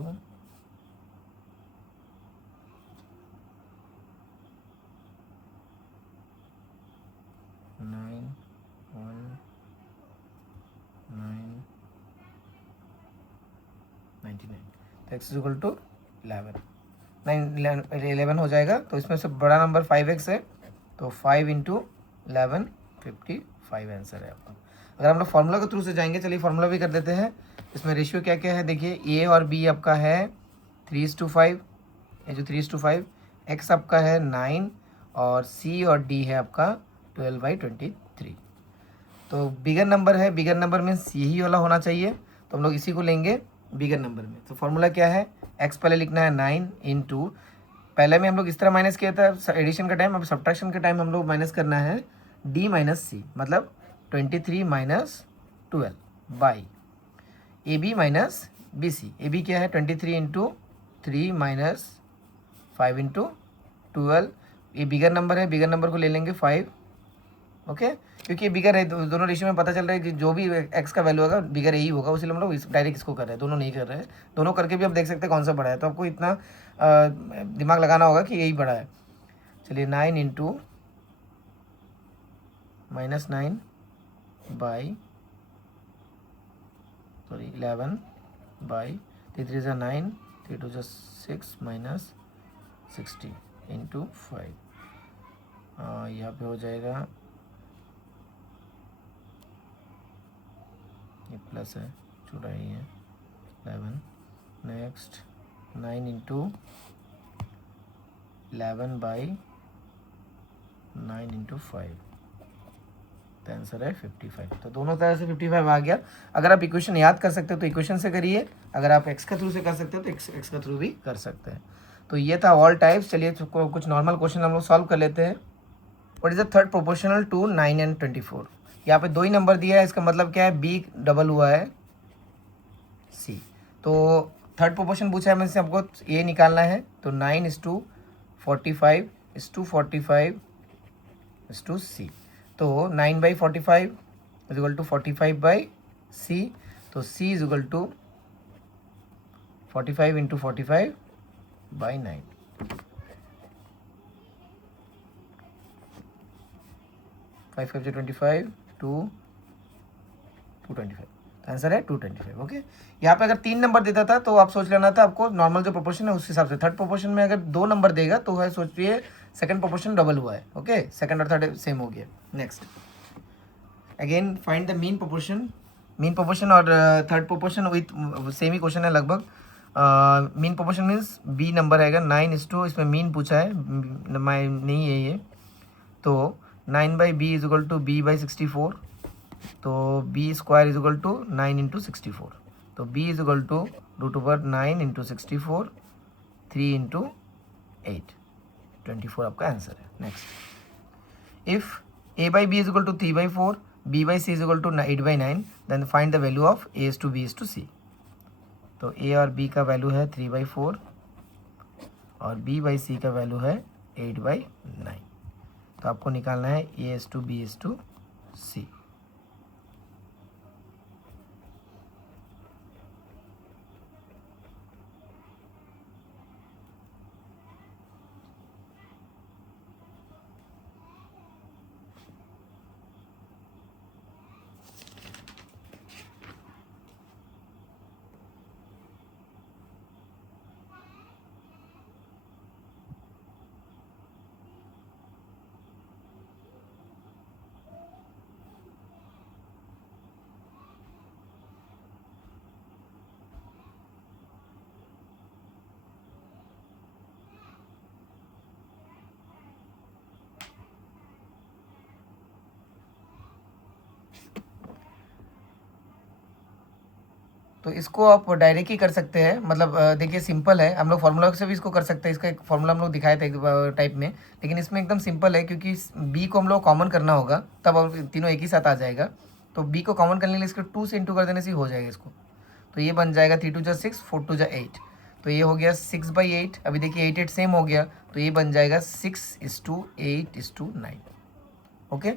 9 1 9 99। तो x is equal to 11। 11 हो जाएगा। तो इसमें से बड़ा नंबर 5x है, तो 5 इंटू 11 55 आंसर है आपका। अगर हम लोग फार्मूला के थ्रू से जाएंगे, चलिए फार्मूला भी कर देते हैं। इसमें रेशियो क्या क्या है देखिए, ए और बी आपका है 3:5, ये जो 3:5, एक्स आपका है 9, और सी और डी है आपका 12/23। तो बिगर नंबर है, बिगर नंबर में यही वाला होना चाहिए, तो हम लोग इसी को लेंगे बिगर नंबर में। तो फार्मूला क्या है, एक्स पहले लिखना है 9 इंटू, पहले में हम लोग इस तरह माइनस किया था एडिशन का टाइम, अब सब्ट्रैक्शन का टाइम हम लोग माइनस करना है डी माइनस सी, मतलब 23 minus 12 by A B minus B C. A B क्या है 23 इंटू 3 माइनस 5 इंटू 12। ये बिगर नंबर है, बिगर नंबर को ले लेंगे 5। ओके, क्योंकि ये बिगर है, दोनों रेशियो में पता चल रहा है कि जो भी एक्स का वैल्यू होगा बिगर यही होगा, इसलिए हम लोग डायरेक्ट इसको कर रहे हैं, दोनों नहीं कर रहे हैं। दोनों करके भी आप देख सकते हैं कौन सा बड़ा है, तो आपको इतना दिमाग लगाना होगा कि यही बड़ा है। चलिए 9 into -9 by sorry 11 by 3 3 9, 3 2 6 minus 60 into 5, यहाँ पे हो जाएगा, ये प्लस है, छुड़ा ही है, 11, नेक्स्ट 9 इंटू 11 बाई 9 इंटू 5, तो आंसर है 55। तो दोनों तरह से 55 आ गया। अगर आप इक्वेशन याद कर सकते हो तो इक्वेशन से करिए, अगर आप एक्स के थ्रू से कर सकते हो तो एक्स के थ्रू भी कर सकते हैं। तो ये था ऑल टाइप्स। चलिए कुछ नॉर्मल क्वेश्चन हम लोग सॉल्व कर लेते हैं। What is the third proportional to 9 and 24? यहाँ पे 2 ही नंबर दिया है, इसका मतलब क्या है, बी डबल हुआ है सी। तो थर्ड प्रोपोर्शन पूछा है, मैं से आपको ये निकालना है। तो 9:45 इज टू सी। तो 9/45 इज इक्वल टू 45/c। तो c is equal to 45 into 45/9। 5 5 25, 225। Answer है 225। ओके, यहाँ पे अगर 3 नंबर देता था तो आप सोच लेना था आपको नॉर्मल जो प्रोपोर्शन है उस हिसाब से। थर्ड प्रोपोर्शन में अगर 2 नंबर देगा तो है, सोचिए सेकंड प्रोपोर्शन डबल हुआ है। ओके, सेकंड और थर्ड सेम हो गया। Next again find the mean proportion. Mean proportion और थर्ड प्रोपोर्शन विथ सेम ही क्वेश्चन है लगभग। Mean proportion means b number आएगा 9:, इसमें मीन पूछा है, नहीं है ये। तो 9/b is equal to b/64। तो b square is equal to 9 into 64। तो b is equal to √9 into 64, 3 into 8, 24 आपका आंसर है। Next, if a/b is equal to 3/4, b/c is equal to 8/9, then find the value of a is to b is to c। तो a और b का value है 3/4 और b/c का value है 8/9। तो आपको निकालना है a is to b is to c। तो इसको आप डायरेक्ट ही कर सकते हैं, मतलब देखिए सिंपल है, हम लोग फार्मूला से भी इसको कर सकते हैं। इसका एक फार्मूला हम लोग दिखाए थे एक टाइप में, लेकिन इसमें एकदम सिंपल है क्योंकि बी को हम लोग कॉमन करना होगा, तब अब तीनों एक ही साथ आ जाएगा। तो बी को कॉमन करने के लिए इसको 2 से इंटू कर देने से हो जाएगा इसको। तो ये बन जाएगा 3 2 6, 4 2 8। तो ये हो गया 6/8। अभी देखिए 8 8 सेम हो गया, तो ये बन जाएगा 6:8:9। ओके,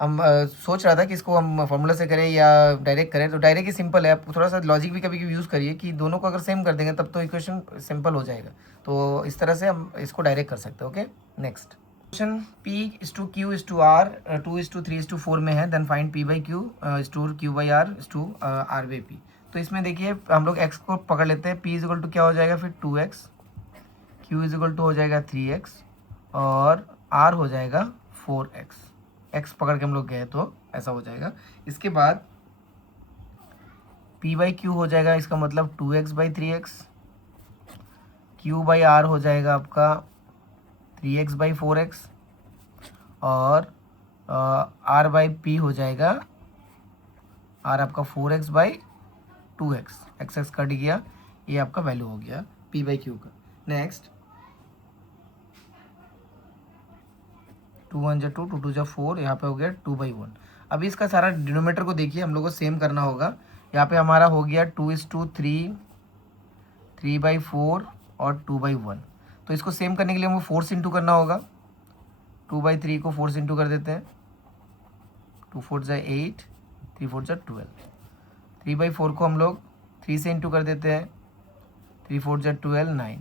हम सोच रहा था कि इसको हम फार्मूला से करें या डायरेक्ट करें। तो डायरेक्ट ही सिंपल है, आप थोड़ा सा लॉजिक भी कभी कभी यूज़ करिए कि दोनों को अगर सेम कर देंगे तब तो इक्वेशन सिंपल हो जाएगा। तो इस तरह से हम इसको डायरेक्ट कर सकते हैं। Okay, next question, P is to Q is to R 2:3:4 में है, then find P/Q is to Q/R is to R/P। तो इसमें देखिए हम लोग x को पकड़ लेते हैं। P इज इक्वल टू क्या हो जाएगा फिर 2x, Q is equal to हो जाएगा 3x और R हो जाएगा 4x। x पकड़ के हम लोग गए तो ऐसा हो जाएगा। इसके बाद P/Q हो जाएगा, इसका मतलब 2x/3x, Q/R हो जाएगा आपका 3x/4x और R/P हो जाएगा, R आपका 4x/2x। x कट गया, ये आपका वैल्यू हो गया P/Q का। नेक्स्ट 2 1 2, 2 2 4, यहाँ पे हो गया 2/1। अभी इसका सारा डिनोमीटर को देखिए, हम लोग को सेम करना होगा। यहाँ पे हमारा हो गया 2:3, 3/4 और 2/1। तो इसको सेम करने के लिए हमको 4 से इंटू करना होगा। 2/3 को 4 से इंटू कर देते हैं, 2 4 8, 3 4 12। 3/4 को हम लोग 3 से इंटू कर देते हैं, 3 4 12, 9।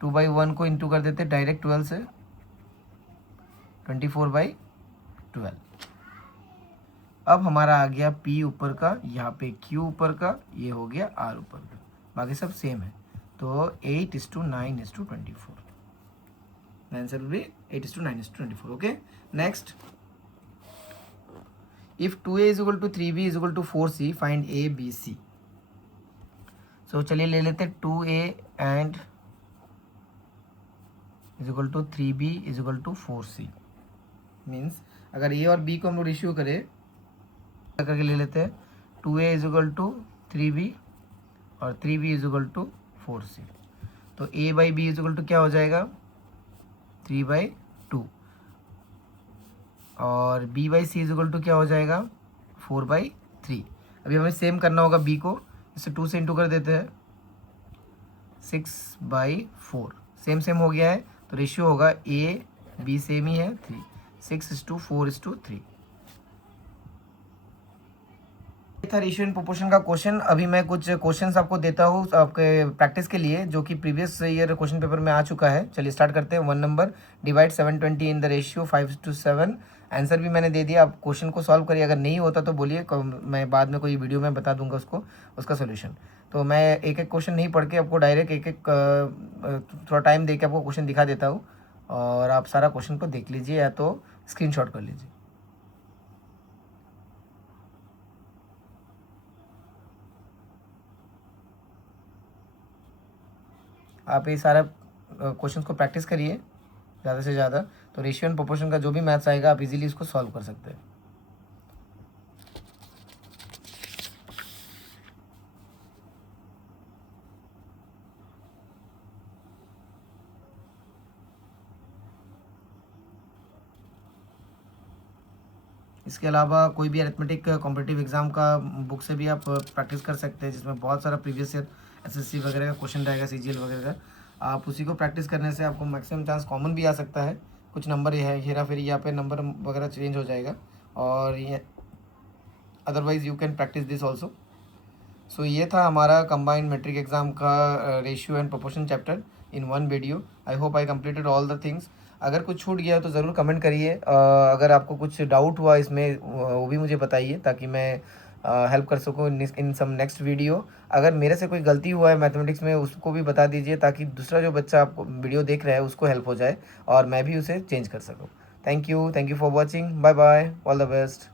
2/1 को इंटू कर देते हैं डायरेक्ट 12 से, 24/12। अब हमारा आ गया P ऊपर का, यहाँ पे Q ऊपर का, ये हो गया R ऊपर का, बाकी सब सेम है। तो 8:9:24, answer will be 8:9:24। Okay, next, if 2A is equal to 3B is equal to 4C find A B C। So चलिए ले लेते हैं 2A and is equal to 3B is equal to 4C। Means अगर A और B को हम लोग ratio करें करके ले लेते हैं, 2A is equal to 3B और 3B is equal to 4C। तो A by B is equal to क्या हो जाएगा, 3/2, और B by C is equal to क्या हो जाएगा, 4/3। अभी हमें सेम करना होगा B को, इसे 2 से इंटू कर देते हैं, 6/4, सेम सेम हो गया है। तो रेशियो होगा A B सेम ही है 3, 6:4:3। था रेशियो एंड प्रोपोर्शन का क्वेश्चन। अभी मैं कुछ क्वेश्चंस आपको देता हूँ आपके प्रैक्टिस के लिए, जो कि प्रीवियस ईयर क्वेश्चन पेपर में आ चुका है। चलिए स्टार्ट करते हैं। 1 number, divide 720 in the ratio 5:7। Answer भी मैंने दे दिया, आप क्वेश्चन को सॉल्व करिए, अगर नहीं होता तो बोलिए, मैं बाद में कोई वीडियो में बता दूंगा उसका सोल्यूशन। तो मैं एक एक क्वेश्चन नहीं पढ़ के आपको डायरेक्ट एक एक थोड़ा टाइम दे के आपको क्वेश्चन दिखा देता हूँ, और आप सारा क्वेश्चन को देख लीजिए या तो स्क्रीनशॉट कर लीजिए। आप ये सारा क्वेश्चन को प्रैक्टिस करिए ज़्यादा से ज़्यादा, तो रेशियो एंड प्रोपोर्शन का जो भी मैथ्स आएगा आप इजीली इसको सॉल्व कर सकते हैं। इसके अलावा कोई भी अरिथमेटिक कॉम्पिटिटिव एग्जाम का बुक से भी आप प्रैक्टिस कर सकते हैं, जिसमें बहुत सारा प्रीवियस ईयर एसएससी वगैरह का क्वेश्चन रहेगा, सीजीएल वगैरह का। आप उसी को प्रैक्टिस करने से आपको मैक्सिमम चांस कॉमन भी आ सकता है। कुछ नंबर ये है हेरा फेरी, यहाँ पे नंबर वगैरह चेंज हो जाएगा, और ये otherwise you can practise this also. So ये था हमारा कंबाइंड मैट्रिक एग्जाम का ratio and proportion chapter in one video. I hope I completed all the things. अगर कुछ छूट गया तो ज़रूर कमेंट करिए। अगर आपको कुछ डाउट हुआ इसमें वो भी मुझे बताइए, ताकि मैं हेल्प कर सकूँ इन सम नेक्स्ट वीडियो। अगर मेरे से कोई गलती हुआ है मैथमेटिक्स में उसको भी बता दीजिए, ताकि दूसरा जो बच्चा आपको वीडियो देख रहा है उसको हेल्प हो जाए और मैं भी उसे चेंज कर सकूँ। Thank you for watching, bye bye, all the best.